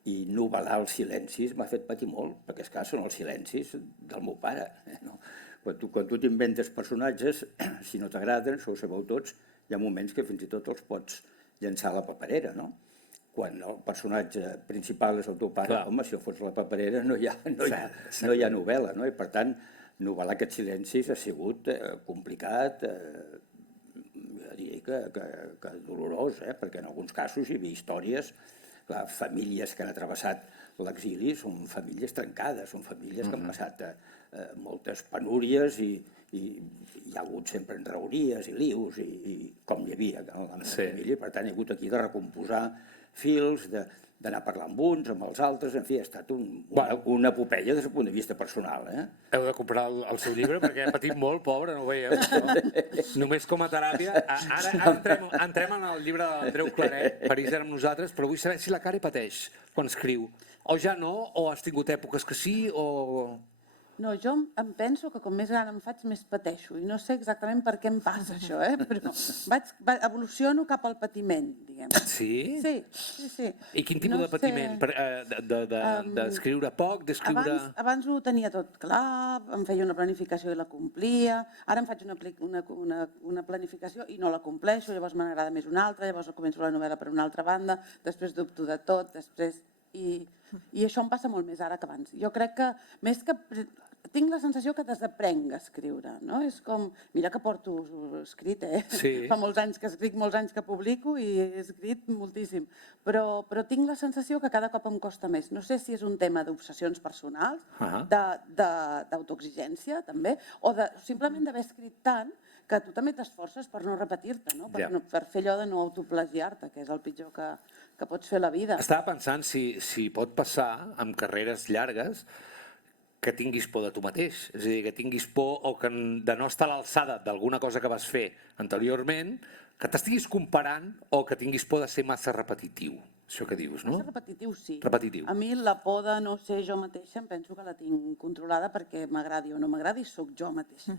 i novel·lar els silencis m'ha fet patir molt, perquè esclar, són els silencis del meu pare. No? Quan tu t'inventes personatges, si no t'agraden, ho sabeu tots, hi ha moments que fins i tot els pots llançar a la paperera, no? Quan el personatge principal és el teu pare, home, si fos la paperera no hi ha novel·la, no? I per tant, novel·lar aquests silencis ha sigut complicat, jo diria que dolorós, perquè en alguns casos hi havia històries, famílies que han travessat l'exili són famílies trencades, són famílies que han passat moltes penúries i hi ha hagut sempre enraonies i lius, com hi havia en la meva família. Per tant, he hagut aquí de recomposar fils, d'anar a parlar amb uns, amb els altres, en fi, ha estat una epopeia des del punt de vista personal. Heu de comprar el seu llibre perquè ha patit molt, pobre, no ho veieu? Només com a teràpia. Ara entrem en el llibre de l'Andreu Claret, París era amb nosaltres, però vull saber si la Care pateix quan escriu. O ja no, o has tingut èpoques que sí, o... No, jo em penso que com més gran em faig, més pateixo. I no sé exactament per què em passa això, però evoluciono cap al patiment, diguem. Sí? Sí. I quin tipus de patiment? D'escriure poc, d'escriure... Abans ho tenia tot clar, em feia una planificació i la complia. Ara em faig una planificació i no la compleixo, llavors me n'agrada més una altra, llavors començo la novel·la per una altra banda, després dubto de tot, després... I això em passa molt més ara que abans. Jo crec que, més que... Tinc la sensació que desaprenc a escriure, no? És com... Mira que porto escrit, Sí. Fa molts anys que escric, molts anys que publico i he escrit moltíssim. Però tinc la sensació que cada cop em costa més. No sé si és un tema d'obsessions personals, d'autoexigència, també, o simplement d'haver escrit tant que tu també t'esforces per no repetir-te, no? Per fer allò de no autoplagiar-te, que és el pitjor que pots fer a la vida. Estava pensant si pot passar amb carreres llargues que tinguis por de tu mateix, és a dir, que tinguis por o que de no estar a l'alçada d'alguna cosa que vas fer anteriorment, que t'estiguis comparant o que tinguis por de ser massa repetitiu, això que dius, no? Massa repetitiu, sí. Repetitiu. A mi la por de no ser jo mateixa em penso que la tinc controlada perquè m'agradi o no m'agradi, sóc jo mateixa.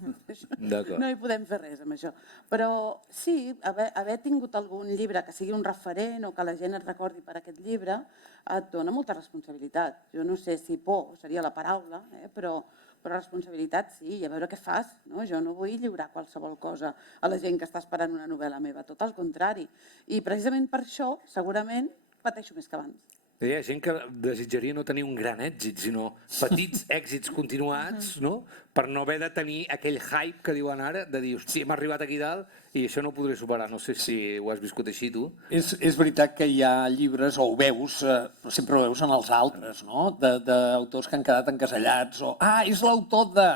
No hi podem fer res amb això. Però sí, haver tingut algun llibre que sigui un referent o que la gent et recordi per aquest llibre et dona molta responsabilitat. Jo no sé si por seria la paraula, però responsabilitat sí, i a veure què fas. Jo no vull lliurar qualsevol cosa a la gent que està esperant una novel·la meva, tot al contrari. I precisament per això, segurament, pateixo més que abans. Hi ha gent que desitjaria no tenir un gran èxit, sinó petits èxits continuats, no? Per no haver de tenir aquell hype que diuen ara, de dir, hòstia, hem arribat aquí dalt i això no ho podré superar. No sé si ho has viscut així, tu. És veritat que hi ha llibres, o ho veus, però sempre ho veus en els altres, no? D'autors que han quedat encasellats, o és l'autor de...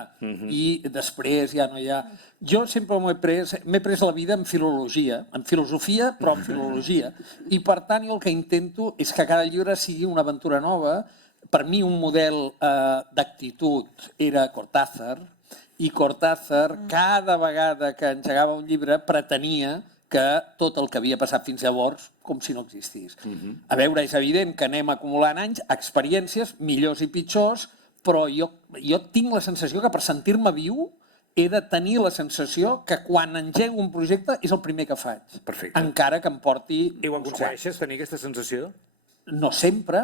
I després ja no hi ha... Jo sempre m'he pres la vida en filologia, en filosofia, però en filologia. I per tant jo el que intento és que cada llibre sigui una aventura nova. Per mi un model d'actitud era Cortázar, i Cortázar cada vegada que engegava un llibre pretenia que tot el que havia passat fins llavors com si no existís. A veure, és evident que anem acumulant anys, experiències, millors i pitjors, però jo tinc la sensació que per sentir-me viu he de tenir la sensació que quan engego un projecte és el primer que faig. Perfecte. Encara que em porti... I ho aconsegueixes, tenir aquesta sensació? No sempre,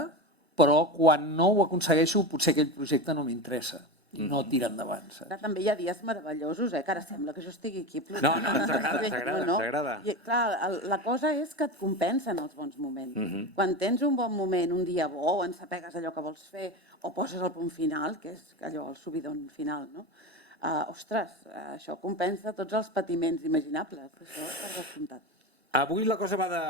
però quan no ho aconsegueixo potser aquell projecte no m'interessa i no tira endavant. Saps? També hi ha dies meravellosos, que ara sembla que jo estigui aquí No, t'agrada. I, clar, la cosa és que et compensen els bons moments. Quan tens un bon moment, un dia bo, o ensapegues allò que vols fer, o poses el punt final, que és allò, el subidon final, no? Ostres, això compensa tots els patiments imaginables, això per descomptat. Avui la cosa va de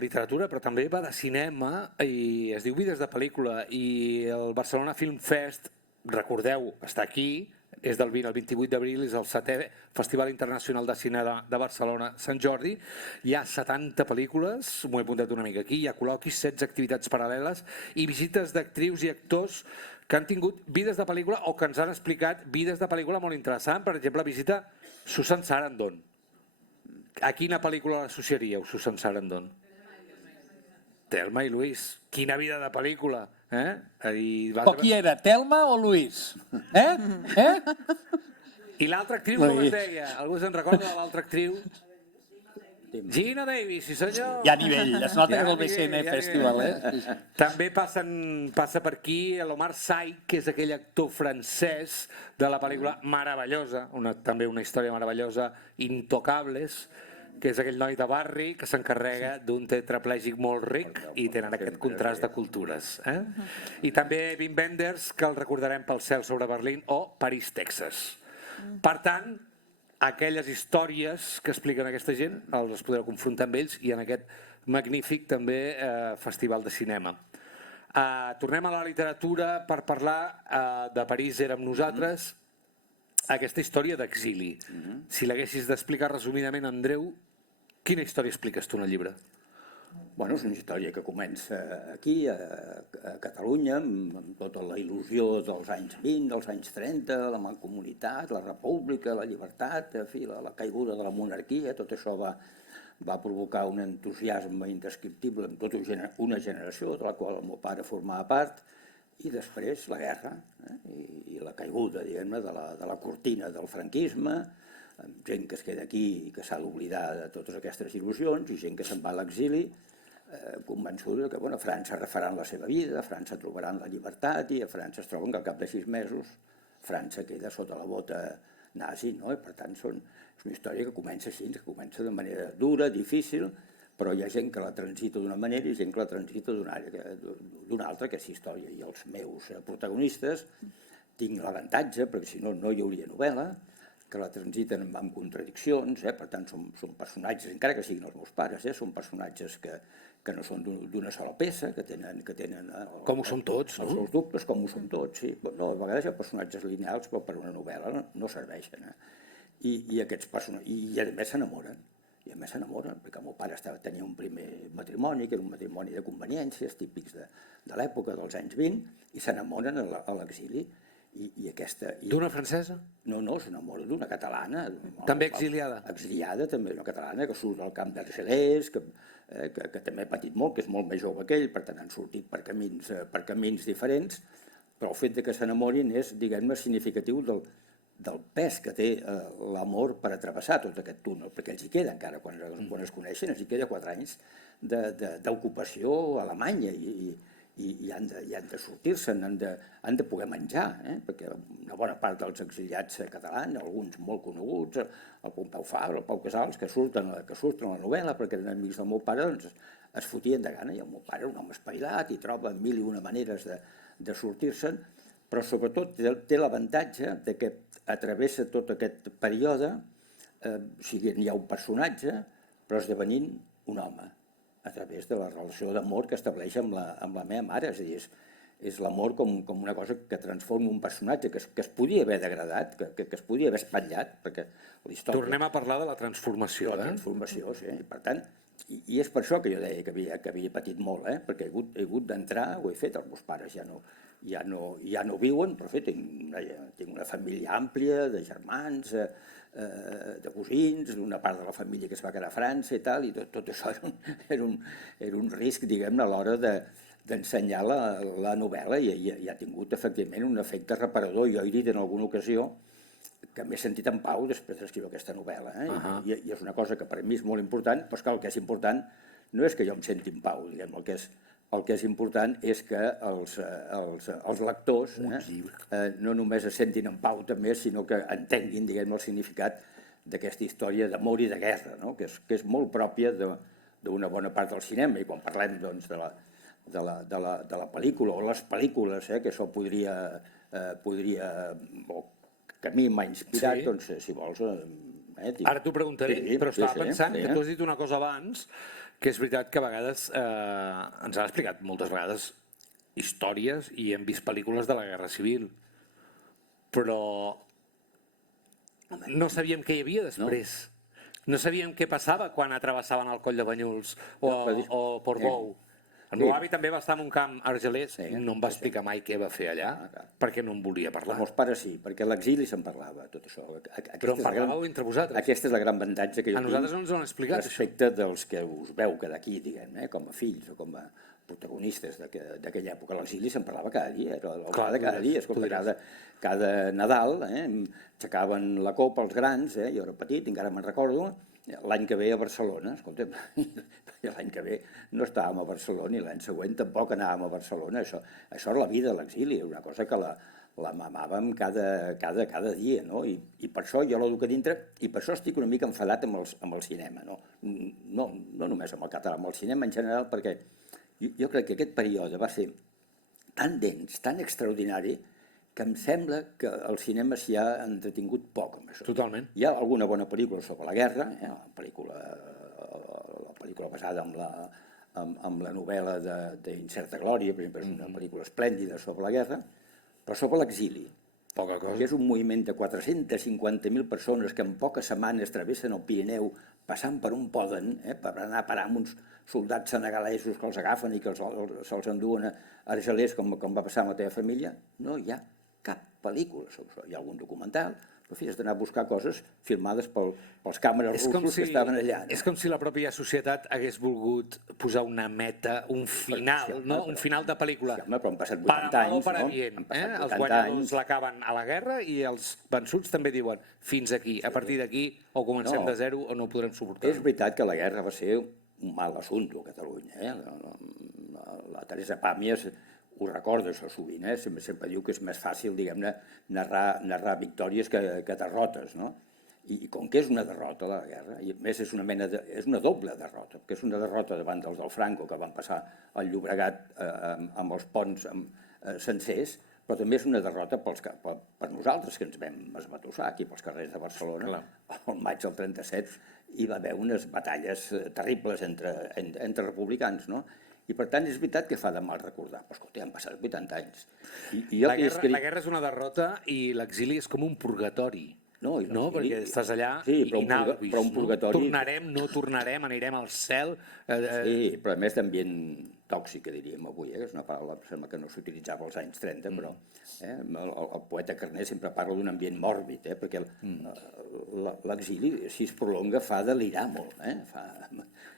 literatura, però també va de cinema, i es diu Vides de pel·lícula, i el Barcelona Film Fest, recordeu, està aquí, és del 20 al 28 d'abril, és el 7è Festival Internacional de Cine de Barcelona Sant Jordi. Hi ha 70 pel·lícules, m'ho he apuntat una mica aquí, hi ha col·loquis, 16 activitats paral·leles i visites d'actrius i actors que han tingut vides de pel·lícula o que ens han explicat vides de pel·lícula molt interessant. Per exemple, visita Susan Sarandon. A quina pel·lícula l'associaríeu, Susan Sarandon? Telma i Luis. Quina vida de pel·lícula. Però qui era, Telma o Luis? I l'altra actriu, com es deia? Algú se'n recorda de l'altra actriu? Gina Davis, sí senyor. Hi ha nivell, es nota que és el BCN Festival, També passa per aquí l'Omar Sy, que és aquell actor francès de la pel·lícula meravellosa, també una història meravellosa, Intocables, que és aquell noi de barri que s'encarrega d'un tetraplègic molt ric i tenen aquest contrast de cultures. I també Wim Wenders, que el recordarem pel Cel sobre Berlín, o París, Texas. Per tant, aquelles històries que expliquen aquesta gent les podreu confrontar amb ells i en aquest magnífic també festival de cinema. Tornem a la literatura per parlar de París érem nosaltres, aquesta història d'exili. Si l'haguessis d'explicar resumidament, Andreu, quina història expliques tu en el llibre? Bueno, és una història que comença aquí, a Catalunya, amb tota la il·lusió dels anys 20, dels anys 30, la mancomunitat, la república, la llibertat, en fi, la caiguda de la monarquia, tot això va provocar un entusiasme indescriptible en tota una generació, de la qual el meu pare formava part, i després la guerra i la caiguda, diguem-ne, de la cortina del franquisme, amb gent que es queda aquí i que s'ha d'oblidar de totes aquestes il·lusions, i gent que se'n va a l'exili, convençuda que a França refaran la seva vida, a França trobaran la llibertat, i a França es troben que al cap de 6 mesos França queda sota la bota nazi, no? I per tant és una història que comença així, que comença de manera dura, difícil, però hi ha gent que la transita d'una manera i gent que la transita d'una altra, que és història. I els meus protagonistes tinc l'avantatge, perquè si no, no hi hauria novel·la, que la transiten amb contradiccions, per tant són personatges, encara que siguin els meus pares, són personatges que no són d'una sola peça, que tenen com ho són tots, no? Els seus dubtes, com ho són tots, sí. No, a vegades hi ha personatges lineals, però per una novel·la no serveixen. I aquests personatges, i a més s'enamoren, perquè el meu pare tenia un primer matrimoni, que era un matrimoni de conveniències, típics de l'època dels anys 20, i s'enamoren a l'exili. D'una francesa? No, s'enamora d'una catalana. També exiliada? Exiliada, també, una catalana que surt del camp d'Argelers, que també ha patit molt, que és molt més jove que ell, per tant han sortit per camins diferents, però el fet que s'enamorin és, diguem-ne, significatiu del pes que té l'amor per atrevessar tot aquest túnel, perquè els hi queda encara, quan es coneixen, els hi queda 4 anys d'ocupació a Alemanya i han de sortir-se'n, han de poder menjar, perquè una bona part dels exiliats catalans, alguns molt coneguts, el Pompeu Fabra, el Pau Casals, que surten a la novel·la perquè eren amics del meu pare, doncs es fotien de gana, i el meu pare era un home espavilat i troba mil i una maneres de sortir-se'n, però sobretot té l'avantatge de que travessa tot aquest període, o sigui, hi ha un personatge, però esdevenint un home, a través de la relació d'amor que estableix amb la meva mare. És a dir, és l'amor com una cosa que transforma un personatge que es podia haver degradat, que es podia haver espatllat, perquè la història... Tornem a parlar de la transformació, La transformació, sí. Per tant, i és per això que jo deia que havia patit molt, perquè he hagut d'entrar, ho he fet, els meus pares ja no viuen, però tinc una família àmplia de germans, de cosins, d'una part de la família que es va quedar a França i tal, i tot això era un risc, diguem-ne, a l'hora d'ensenyar la novel·la, i ha tingut efectivament un efecte reparador. Jo he dit en alguna ocasió que m'he sentit en pau després d'escriure aquesta novel·la, i és una cosa que per mi és molt important, però és que el que és important no és que jo em senti en pau, diguem, el que és important és que els lectors no només es sentin en pau també, sinó que entenguin, diguem, el significat d'aquesta història d'amor i de guerra, que és molt pròpia d'una bona part del cinema. I quan parlem doncs, de la pel·lícula o les pel·lícules, que això podria o que a mi m'ha inspirat, doncs, si vols... Ara t'ho preguntaré, però estava pensant que tu has dit una cosa abans, que és veritat que a vegades ens han explicat moltes vegades històries i hem vist pel·lícules de la Guerra Civil, però no sabíem què hi havia després. No sabíem què passava quan travessaven el Coll de Banyuls o Portbou. El meu avi també va estar en un camp argelès i no em va explicar mai què va fer allà, perquè no en volia parlar. Els meus pares sí, perquè a l'exili se'n parlava, tot això. Però en parlàveu entre vosaltres. Aquesta és la gran avantatge que jo tinc. A nosaltres no ens ho han explicat, respecte dels que us veu cada aquí, diguem, com a fills o com a protagonistes d'aquella època. A l'exili se'n parlava cada dia, era el pla de cada dia. Escolta, cada Nadal aixecaven la copa als grans, jo era petit, encara me'n recordo, l'any que ve a Barcelona, escolta'm, l'any que ve no estàvem a Barcelona i l'any següent tampoc anàvem a Barcelona. Això era la vida a l'exili, una cosa que la mamàvem cada dia, no? I per això jo l'educo dintre, i per això estic una mica enfadat amb el cinema, no només amb el català, amb el cinema en general, perquè jo crec que aquest període va ser tan dens, tan extraordinari, que em sembla que el cinema s'hi ha entretingut poc amb això. Totalment. Hi ha alguna bona pel·lícula sobre la guerra, la pel·lícula basada amb la novel·la d'Incerta Glòria, per exemple, és una pel·lícula esplèndida sobre la guerra, però sobre l'exili, poca cosa. Que és un moviment de 450.000 persones que en poques setmanes travessen el Pirineu passant per un poden, per anar a parar amb uns soldats senegalesos que els agafen i que se'ls enduen a Argelers, com va passar amb la teva família. No hi ha cap pel·lícula sobre això. Hi ha algun documental, però has d'anar a buscar coses filmades pels càmeres russos que estaven allà. És com si la pròpia societat hagués volgut posar una meta, un final, no? Un final de pel·lícula. Sí, home, però han passat 80 anys, no? Els guanyadors l'acaben a la guerra i els vençuts també diuen fins aquí, a partir d'aquí o comencem de zero o no ho podrem suportar. És veritat que la guerra va ser un mal assumpte a Catalunya. La Teresa Pàmies ho recorda, això sovint, sempre diu que és més fàcil, diguem-ne, narrar victòries que derrotes, no? I com que és una derrota, la guerra, i a més és una doble derrota, perquè és una derrota davant dels del Franco, que van passar al Llobregat amb els ponts sencers, però també és una derrota per nosaltres, que ens vam esbatussar aquí pels carrers de Barcelona. Al maig del 37 hi va haver unes batalles terribles entre republicans, no? I per tant és veritat que fa de mal recordar, però escolta, han passat 80 anys. La guerra és una derrota i l'exili és com un purgatori. No, perquè estàs allà i n'alvis. Tornarem, no tornarem, anirem al cel. Sí, però a més d'ambient tòxic, que diríem avui, és una paraula que no s'utilitzava als anys 30, però el poeta Carner sempre parla d'un ambient mòrbid, perquè l'exili, si es prolonga, fa delirar molt.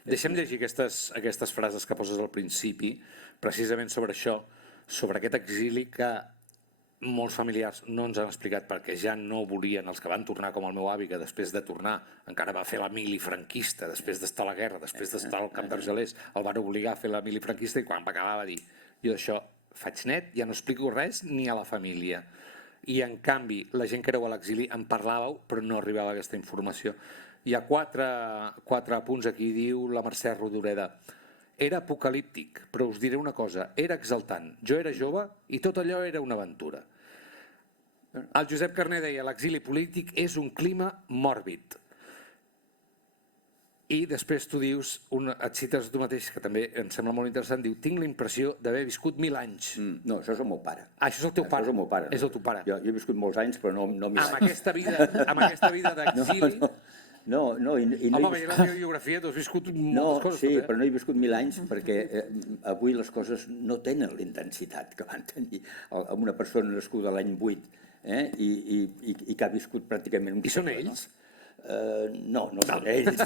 Deixem llegir aquestes frases que poses al principi, precisament sobre això, sobre aquest exili que molts familiars no ens han explicat perquè ja no volien, els que van tornar com el meu avi, que després de tornar encara va fer la mili franquista, després d'estar a la guerra, després d'estar al camp d'Argelers, el van obligar a fer la mili franquista i quan va acabar va dir, jo d'això faig net, ja no explico res ni a la família. I en canvi, la gent que éreu a l'exili en parlàveu, però no arribava aquesta informació. Hi ha quatre punts aquí, diu la Mercè Rodoreda. era apocalíptic, però us diré una cosa, era exaltant. Jo era jove i tot allò era una aventura. El Josep Carner deia, l'exili polític és un clima mòrbid. I després tu dius, et cites tu mateix, que també em sembla molt interessant, diu, tinc la impressió d'haver viscut 1000 anys. No, això és el meu pare. Ah, això és el teu pare? Això és el meu pare. És el teu pare. Jo he viscut molts anys, però no 1000 anys. Amb aquesta vida d'exili... No, Home, veient la teva biografia, tu has viscut moltes coses. Sí, però no he viscut 1000 anys perquè avui les coses no tenen la intensitat que van tenir amb una persona nascuda l'any 8 i que ha viscut pràcticament un I són segle, ells? No són ells.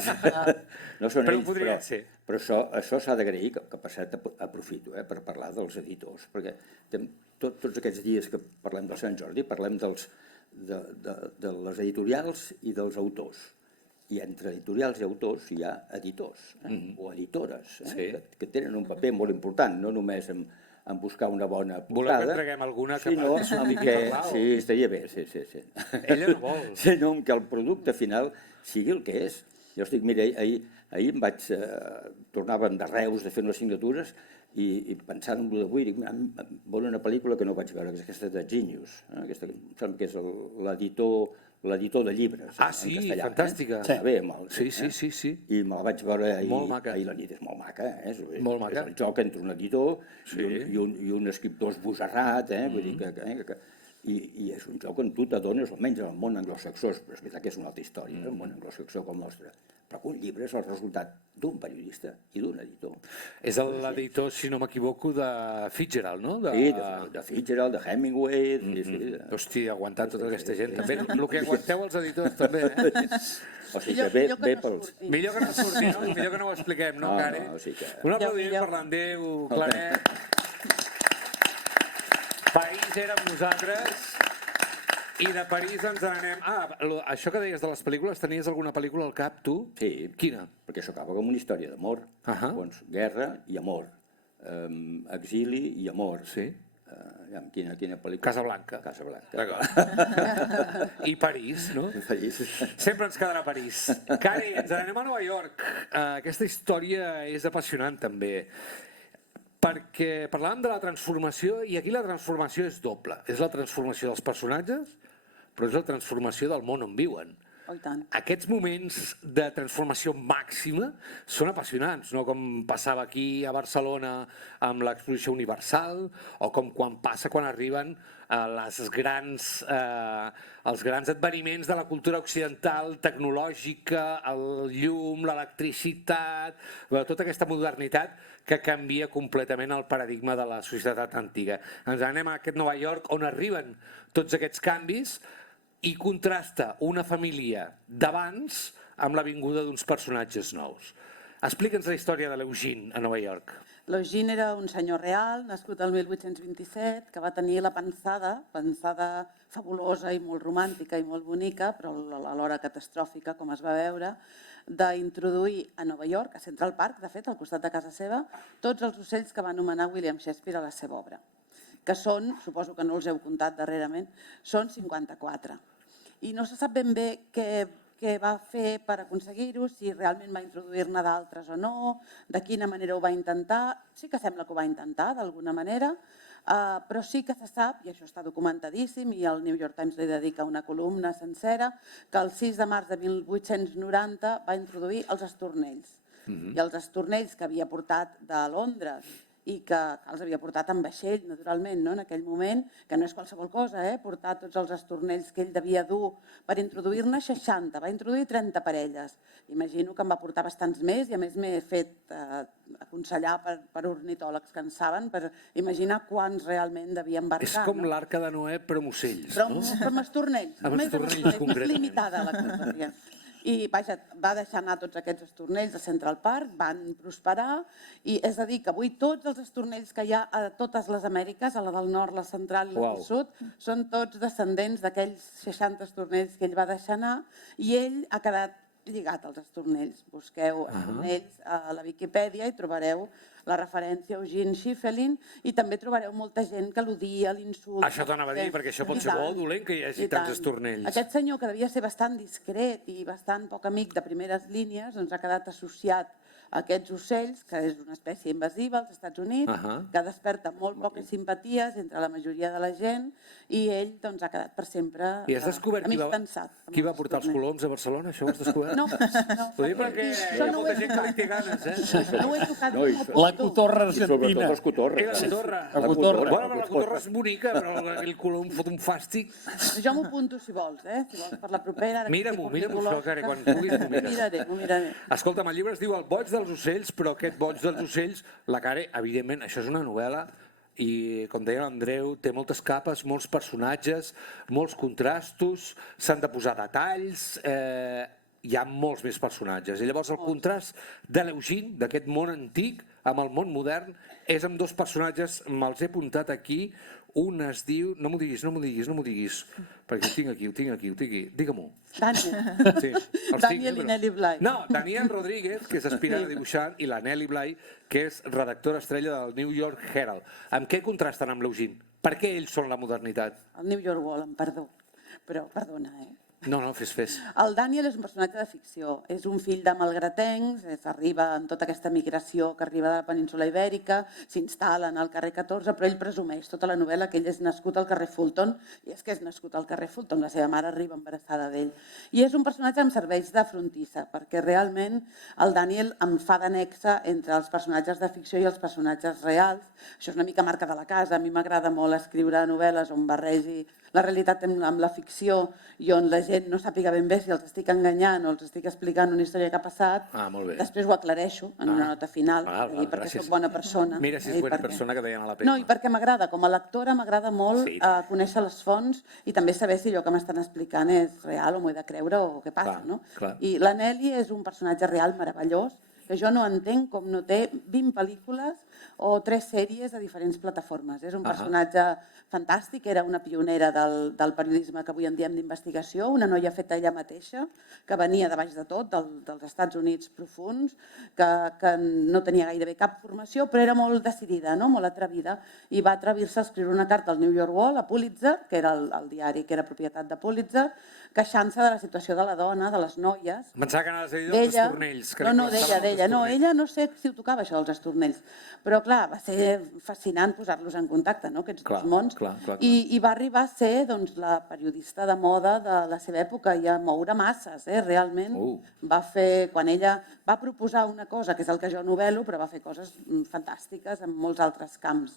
No són Però ells, podrien ser. però això s'ha d'agrair, que per cert aprofito per parlar dels editors, perquè tots aquests dies que parlem del Sant Jordi parlem de les editorials i dels autors. I entre editorials i autors hi ha editors o editores que tenen un paper molt important, no només en buscar una bona portada. Voleu que en traguem alguna que sinó parli en que, Blau? sí, estaria bé, sí. Ella no vol. Sinó que el producte final sigui el que és. Jo estic, mira, ahir em vaig... Tornàvem de Reus de fer unes signatures i pensant en l'avui, dic, vol una pel·lícula que no vaig veure, que és aquesta de Genius. Aquesta, em sembla que és l'editor de llibres. Ah, sí, fantàstica. Bé, sí. I me la vaig veure ahir. Molt maca. Ahir la nit és molt maca. Molt maca. És el joc entre un editor i un escriptor esbojarrat, vull dir que i és un joc on tu t'adones, almenys en el món anglosaxó, però és veritat que és una altra història, el món anglosaxó com el nostre, però que un llibre és el resultat d'un periodista i d'un editor. És l'editor, si no m'equivoco, de Fitzgerald, no? Sí, de Fitzgerald, de Hemingway... Hòstia, aguantar tota aquesta gent. També el que aguanteu els editors, també, O sigui que bé pels... Millor que no surti, no? Millor que no ho expliquem, no, Cari? Un aplaudiment per l'Andeu, Claret. París era amb nosaltres i de París ens n'anem... Això que deies de les pel·lícules, tenies alguna pel·lícula al cap, tu? Sí. Quina? Perquè això acaba com una història d'amor. Doncs guerra i amor. Exili i amor. Sí. Quina pel·lícula? Casablanca. Casablanca. I París, no? París. Sempre ens quedarà París. Cari, ens n'anem a Nova York. Aquesta història és apassionant, també. Perquè parlàvem de la transformació i aquí la transformació és doble. És la transformació dels personatges, però és la transformació del món on viuen. Oh, i tant. Aquests moments de transformació màxima són apassionants, no? Com passava aquí a Barcelona amb l'Exposició Universal o com quan passa quan arriben els grans adveniments de la cultura occidental, tecnològica, el llum, l'electricitat, tota aquesta modernitat que canvia completament el paradigma de la societat antiga. Ens anem a aquest Nova York on arriben tots aquests canvis i contrasta una família d'abans amb la vinguda d'uns personatges nous. Explica'ns la història de l'Eugene a Nova York. L'Eugene era un senyor real, nascut el 1827, que va tenir la pensada fabulosa i molt romàntica i molt bonica, però alhora catastròfica, com es va veure, d'introduir a Nova York, a Central Park, de fet, al costat de casa seva, tots els ocells que va anomenar William Shakespeare a la seva obra, que són, suposo que no els heu comptat darrerament, són 54. I no se sap ben bé què va fer per aconseguir-ho, si realment va introduir-ne d'altres o no, de quina manera ho va intentar. Sí que sembla que ho va intentar, d'alguna manera, però sí que se sap, i això està documentadíssim, i el New York Times li dedica una columna sencera, que el 6 de març de 1890 va introduir els estornells. I els estornells que havia portat de Londres i que els havia portat en vaixell, naturalment, en aquell moment, que no és qualsevol cosa, portar tots els estornells que ell devia dur per introduir-ne 60, va introduir 30 parelles. Imagino que en va portar bastants més i a més m'he fet aconsellar per ornitòlegs que en saben, per imaginar quants realment devia embarcar. És com l'Arca de Noè, però amb ocells, no? Però amb estornells. Amb estornells, concretament. Més limitada la categoria. I vaja, va deixar anar tots aquests estornells a Central Park, van prosperar, i és a dir, que avui tots els estornells que hi ha a totes les Amèriques, a la del nord, la central i la del sud, són tots descendents d'aquells 60 estornells que ell va deixar anar, i ell ha quedat lligat als estornells. Busqueu estornells a la Viquipèdia i trobareu la referència a Eugene Schieffelin i també trobareu molta gent que l'odia, l'insulta. Això t'anava a dir, perquè això pot ser bo o dolent que hi hagi tants estornells. Aquest senyor, que devia ser bastant discret i bastant poc amic de primeres línies, doncs ha quedat associat aquests ocells, que és una espècie invasiva als Estats Units, que desperta molt poques simpaties entre la majoria de la gent, i ell doncs, ha quedat per sempre I has descobert amistançat. qui va portar els coloms a Barcelona? Això ho has descobert? No. Ho dic perquè hi ha molta gent que li té ganes, No ho he tocat. La cotorra I sobretot argentina. les cotorres. I la cotorra. La cotorra. Bueno, la cotorra és bonica, però aquell colom fot un fàstic. Jo m'ho apunto si vols, Si vols per la propera. Mira-m'ho, això, que quan puguis m'ho mires. M'ho miraré. Escolta'm, el llibre es diu El boig dels ocells, però aquest boig dels ocells, la Care, evidentment, això és una novel·la i, com deia l'Andreu, té moltes capes, molts personatges, molts contrastos, s'han de posar detalls, hi ha molts més personatges. I llavors el contrast de l'Eugene, d'aquest món antic, amb el món modern, és amb dos personatges, me'ls he apuntat aquí, un es diu... No m'ho diguis, perquè ho tinc aquí. Digue-m'ho. Daniel i Nelly Bly. No, Daniel Rodríguez, que és aspirant a dibuixant, i la Nelly Bly, que és redactora estrella del New York Herald. Amb què contrasten amb l'Eugene? Per què ells són la modernitat? El New York World, però perdona, No, fes. El Daniel és un personatge de ficció. És un fill de malgratencs, arriba en tota aquesta migració que arriba de la península Ibèrica, s'instal·len al carrer 14, però ell presumeix tota la novel·la que ell és nascut al carrer Fulton, i és que és nascut al carrer Fulton, la seva mare arriba embarassada d'ell. I és un personatge amb serveis de frontissa, perquè realment el Daniel em fa de nexe entre els personatges de ficció i els personatges reals. Això és una mica marca de la casa. A mi m'agrada molt escriure novel·les on barregi la realitat amb la ficció i on la gent no sàpiga ben bé si els estic enganyant o els estic explicant una història que ha passat. Molt bé. Després ho aclareixo en una nota final, perquè soc bona persona. Mira si és bona persona, que deien a la Pepa. No, i perquè m'agrada, com a lectora m'agrada molt conèixer les fonts i també saber si allò que m'estan explicant és real o m'ho he de creure o què passa, no? I la Nelly és un personatge real meravellós, que jo no entenc com no té 20 pel·lícules o 3 sèries a diferents plataformes. És un personatge fantàstic, era una pionera del periodisme que avui en diem d'investigació, una noia feta ella mateixa, que venia de baix de tot, dels Estats Units profuns, que no tenia gairebé cap formació, però era molt decidida, molt atrevida, i va atrevir-se a escriure una carta al New York World, a Pulitzer, que era el diari que era propietat de Pulitzer, queixant-se de la situació de la dona, de les noies. Pensava que anaves a dir dels estornells. No, d'ella. No, ella no sé si ho tocava, això dels estornells. Però, clar, va ser fascinant posar-los en contacte, aquests dos mons. I va arribar a ser la periodista de moda de la seva època i a moure masses, realment. Va fer, quan ella va proposar una cosa, que és el que jo novel·lo, però va fer coses fantàstiques en molts altres camps,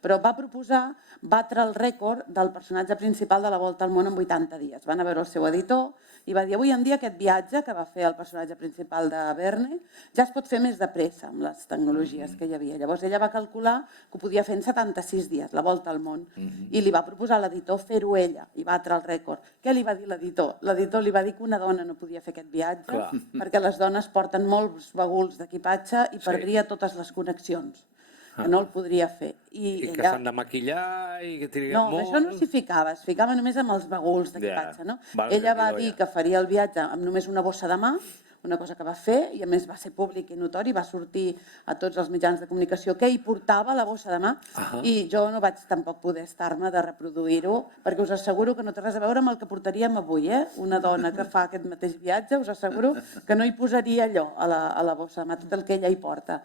però va proposar batre el rècord del personatge principal de La Volta al món en 80 dies. Van a veure el seu editor i va dir: avui en dia aquest viatge que va fer el personatge principal de Verne ja es pot fer més de pressa amb les tecnologies que hi havia. Llavors ella va calcular que ho podia fer en 76 dies, la volta al món, i li va proposar a l'editor fer-ho ella i batre el rècord. Què li va dir l'editor? L'editor li va dir que una dona no podia fer aquest viatge perquè les dones porten molts baguls d'equipatge i perdria totes les connexions, que no el podria fer. I que s'han de maquillar i que triguen molt... No, això no s'hi ficava, es ficava només amb els baguls d'equipatge. Ella va dir que faria el viatge amb només una bossa de mà, una cosa que va fer, i a més va ser públic i notori, va sortir a tots els mitjans de comunicació que hi portava la bossa de mà, i jo no vaig tampoc poder estar-me de reproduir-ho, perquè us asseguro que no té res a veure amb el que portaríem avui, una dona que fa aquest mateix viatge, us asseguro que no hi posaria allò a la bossa de mà, tot el que ella hi porta.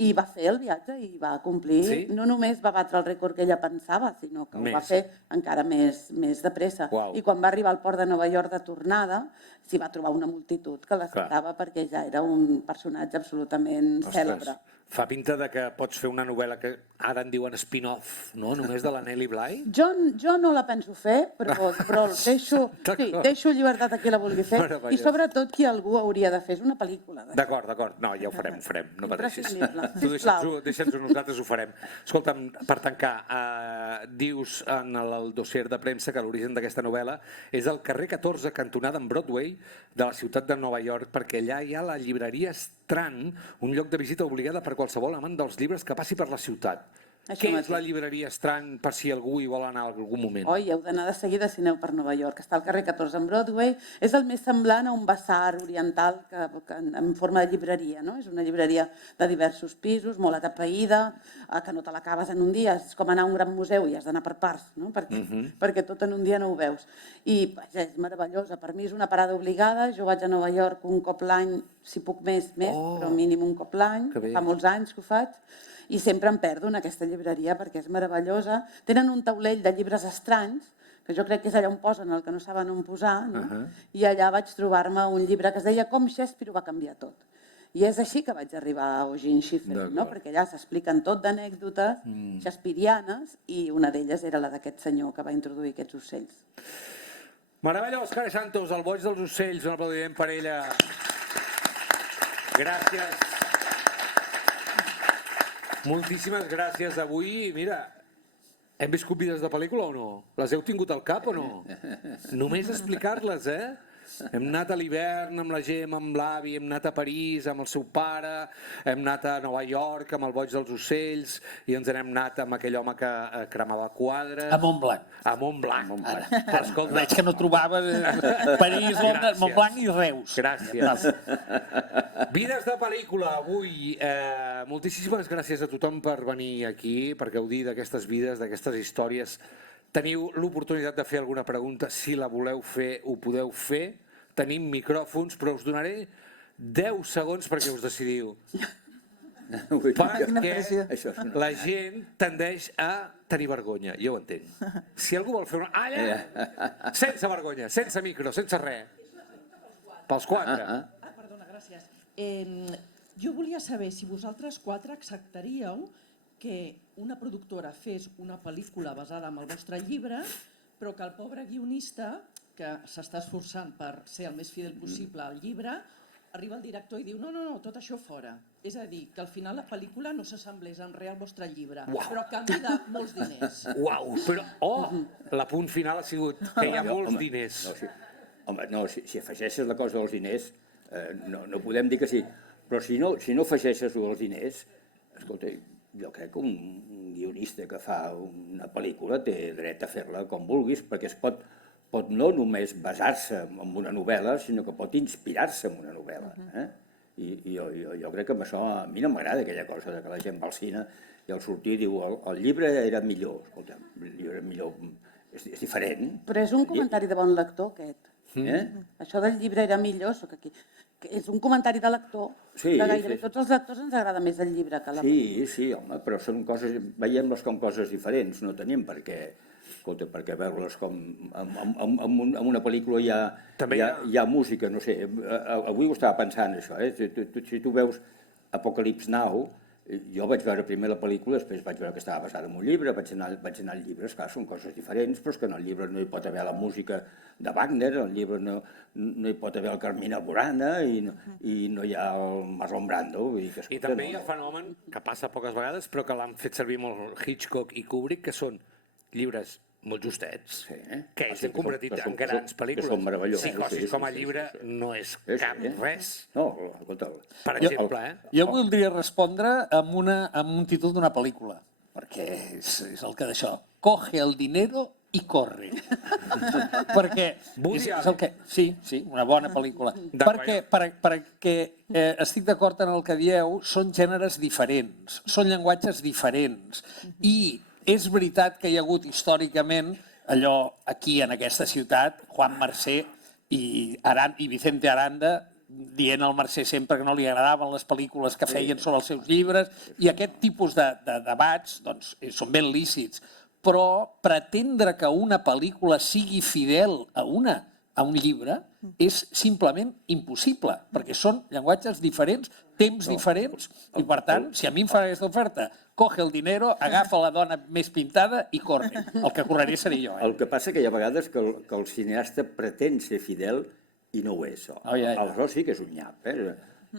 I va fer el viatge i va complir, no només va batre el rècord que ella pensava, sinó que ho va fer encara més de pressa. I quan va arribar al port de Nova York de tornada, s'hi va trobar una multitud que l'esperava perquè ja era un personatge absolutament cèlebre. Fa pinta de que pots fer una novel·la que ara en diuen spin-off, no? Només de la Nelly Bly? Jo no la penso fer, però deixo llibertat a qui la vulgui fer, i sobretot qui algú hauria de fer. És una pel·lícula. D'acord. No, ja ho farem, no pateixis. Tu deixa'ns-ho, nosaltres ho farem. Escolta'm, per tancar, dius en el dossier de premsa que l'origen d'aquesta novel·la és el carrer 14, cantonada en Broadway, de la ciutat de Nova York, perquè allà hi ha la llibreria Strand, un lloc de visita obligada per qualsevol amant dels llibres que passi per la ciutat. Això Què és mateix. la llibreria Estrany per si algú hi vol anar en algun moment? Oi, heu d'anar de seguida si aneu per Nova York. Està al carrer 14 en Broadway. És el més semblant a un basar oriental en forma de llibreria, no? És una llibreria de diversos pisos, molt atapeïda, que no te l'acabes en un dia. És com anar a un gran museu i has d'anar per parts, no? Perquè tot en un dia no ho veus. I vaja, és meravellosa. Per mi és una parada obligada. Jo vaig a Nova York un cop l'any, si puc més, però mínim un cop l'any. Que bé. Fa molts anys que ho faig. I sempre em perdo en aquesta llibreria perquè és meravellosa. Tenen un taulell de llibres estranys, que jo crec que és allà on posen el que no saben on posar, no? I allà vaig trobar-me un llibre que es deia Com Shakespeare ho va canviar tot. I és així que vaig arribar a Eugene Schiffel, no? Perquè allà s'expliquen tot d'anècdotes shakespearianes i una d'elles era la d'aquest senyor que va introduir aquests ocells. Meravellós, Care Santos, el boig dels ocells, un aplaudiment per ella. Gràcies. Moltíssimes gràcies. Avui, mira, hem viscut vides de pel·lícula o no? Les heu tingut al cap o no? Només explicar-les, Hem anat a l'hivern amb la Gemma, amb l'avi, hem anat a París amb el seu pare, hem anat a Nova York amb el boig dels ocells i ens n'hem anat amb aquell home que cremava quadres. A Montblanc. A Montblanc. Però escolta, Veig que no trobava París, Londres, Montblanc i Reus. gràcies. Vides de pel·lícula, avui. Moltíssimes gràcies a tothom per venir aquí, per gaudir d'aquestes vides, d'aquestes històries. Teniu l'oportunitat de fer alguna pregunta. Si la voleu fer, ho podeu fer. Tenim micròfons, però us donaré 10 segons perquè us decidiu. Perquè la gent tendeix a tenir vergonya, jo ho entenc. Si algú vol fer una... Allà! Sense vergonya, sense micro, sense res. Pels quatre. Perdona, gràcies. Jo volia saber si vosaltres quatre acceptaríeu que una productora fes una pel·lícula basada en el vostre llibre, però que el pobre guionista, que s'està esforçant per ser el més fidel possible al llibre, arriba el director i diu no, tot això fora. És a dir, que al final la pel·lícula no s'assemblés en res al vostre llibre, però a canvi de molts diners. Uau, però... l'apunt final ha sigut que hi ha molts diners. Home, no, si afegeixes la cosa dels diners, no podem dir que sí. Però si no afegeixes els diners, escolta, jo crec que un guionista que fa una pel·lícula té dret a fer-la com vulguis, perquè es pot no només basar-se en una novel·la, sinó que pot inspirar-se en una novel·la. I jo crec que amb això a mi no m'agrada aquella cosa de que la gent va al cine i al sortir diu el llibre era millor. Escolta, el llibre era millor, és diferent. Però és un comentari de bon lector, aquest. Això del llibre era millor, sóc aquí. És un comentari de lector, que gairebé tots els lectors ens agrada més el llibre que la pel·lícula. Sí, home, però són coses, veiem-les com coses diferents, no tenim per què, escolta, perquè veure-les com... En una pel·lícula hi ha música, no sé, avui ho estava pensant, això, si tu veus Apocalypse Now, jo vaig veure primer la pel·lícula, després vaig veure que estava basada en un llibre, vaig anar al llibre, esclar, són coses diferents, però és que en el llibre no hi pot haver la música de Wagner, al llibre no hi pot haver el Carmina Burana i no hi ha el Marlon Brando. I també hi ha el fenomen, que passa poques vegades, però que l'han fet servir molt Hitchcock i Kubrick, que són llibres molt justets, que ells han convertit en grans pel·lícules. Que són meravellosos. Psicosis com a llibre no és cap res. No, escolta... Per exemple, Jo voldria respondre amb un títol d'una pel·lícula, perquè és el que d'això. Coge el dinero i corre. Perquè és el que... Sí, una bona pel·lícula. Perquè estic d'acord en el que dieu, són gèneres diferents, són llenguatges diferents, i és veritat que hi ha hagut històricament allò aquí en aquesta ciutat, Juan Marsé i Vicente Aranda dient al Mercè sempre que no li agradaven les pel·lícules que feien sobre els seus llibres, i aquest tipus de debats doncs, són ben lícits, però pretendre que una pel·lícula sigui fidel a un llibre és simplement impossible, perquè són llenguatges diferents, temps diferents, i per tant, si a mi em fa aquesta oferta, coge el dinero, agafa la dona més pintada i corre. El que correré seré jo. El que passa que hi ha vegades que el cineasta pretén ser fidel i no ho és. Aleshores sí que és un nyap.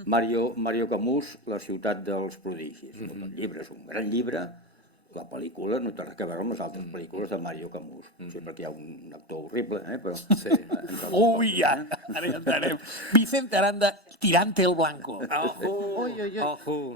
Mario Camus, La ciutat dels prodigis. El llibre és un gran llibre, la pel·lícula no té res a veure amb les altres pel·lícules de Mario Camus. Sí, perquè hi ha un actor horrible, però... Ui, ja, ara ja entrarem. Vicente Aranda, tirante el blanco.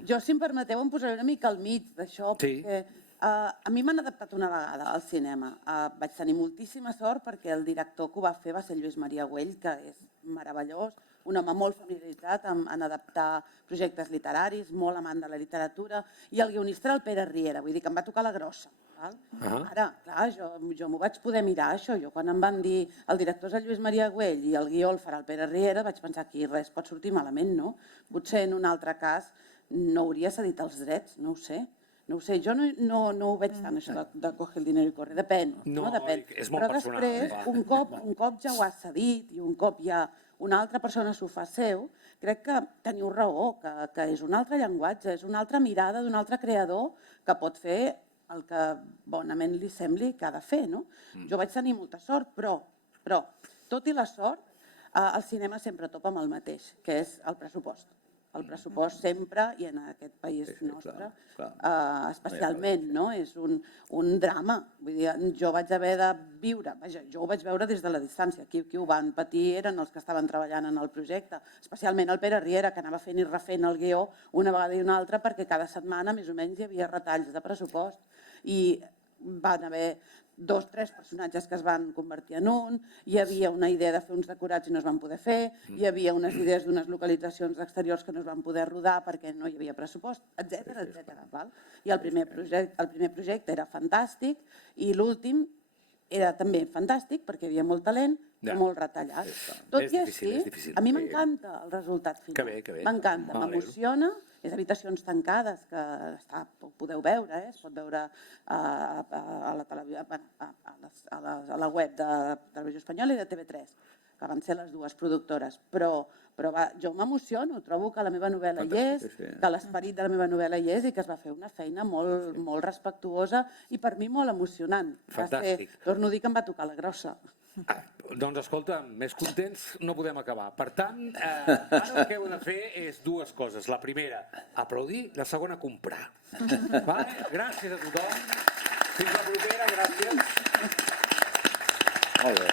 Jo, si em permeteu, em posaré una mica al mig d'això, perquè A mi m'han adaptat una vegada al cinema. Vaig tenir moltíssima sort perquè el director que ho va fer va ser Lluís Maria Güell, que és meravellós, un home molt familiaritzat en adaptar projectes literaris, molt amant de la literatura, i el guionista era el Pere Riera, vull dir que em va tocar la grossa. Ara, clar, jo m'ho vaig poder mirar, això. Jo quan em van dir el director és el Lluís Maria Güell i el guió el farà el Pere Riera, vaig pensar que res pot sortir malament, no? Potser en un altre cas no hauria cedit els drets, no ho sé. No ho sé, jo no ho veig tant, això de coge el dinero i corre, depèn. No, depèn. és molt però personal, després, clar. un cop ja ho has cedit i un cop ja una altra persona s'ho fa seu, crec que teniu raó, que és un altre llenguatge, és una altra mirada d'un altre creador que pot fer el que bonament li sembli que ha de fer, no? Jo vaig tenir molta sort, però, tot i la sort, el cinema sempre topa amb el mateix, que és el pressupost. El pressupost sempre, i en aquest país nostre, especialment, no? És un drama. Vull dir, jo vaig haver de viure, vaja, jo ho vaig veure des de la distància. Qui ho van patir eren els que estaven treballant en el projecte, especialment el Pere Riera, que anava fent i refent el guió una vegada i una altra, perquè cada setmana, més o menys, hi havia retalls de pressupost. I van haver 2 o 3 personatges que es van convertir en un, hi havia una idea de fer uns decorats i no es van poder fer, hi havia unes idees d'unes localitzacions exteriors que no es van poder rodar perquè no hi havia pressupost, etc. I el primer projecte era fantàstic i l'últim era també fantàstic perquè hi havia molt talent, però molt retallat. Tot i així, a mi m'encanta el resultat final. M'encanta, m'emociona. És habitacions tancades, que ho podeu veure, es pot veure a la web de Televisió Espanyola i de TV3, que van ser les dues productores. Però jo m'emociono, trobo que la meva novel·la hi és, que l'esperit de la meva novel·la hi és i que es va fer una feina molt respectuosa i per mi molt emocionant. Fantàstic. Torno a dir que em va tocar la grossa. Doncs escolta, més contents no podem acabar. Per tant, ara el que heu de fer és 2 coses. La primera, aplaudir, la segona, comprar. Gràcies a tothom. Fins la propera, gràcies. Molt bé.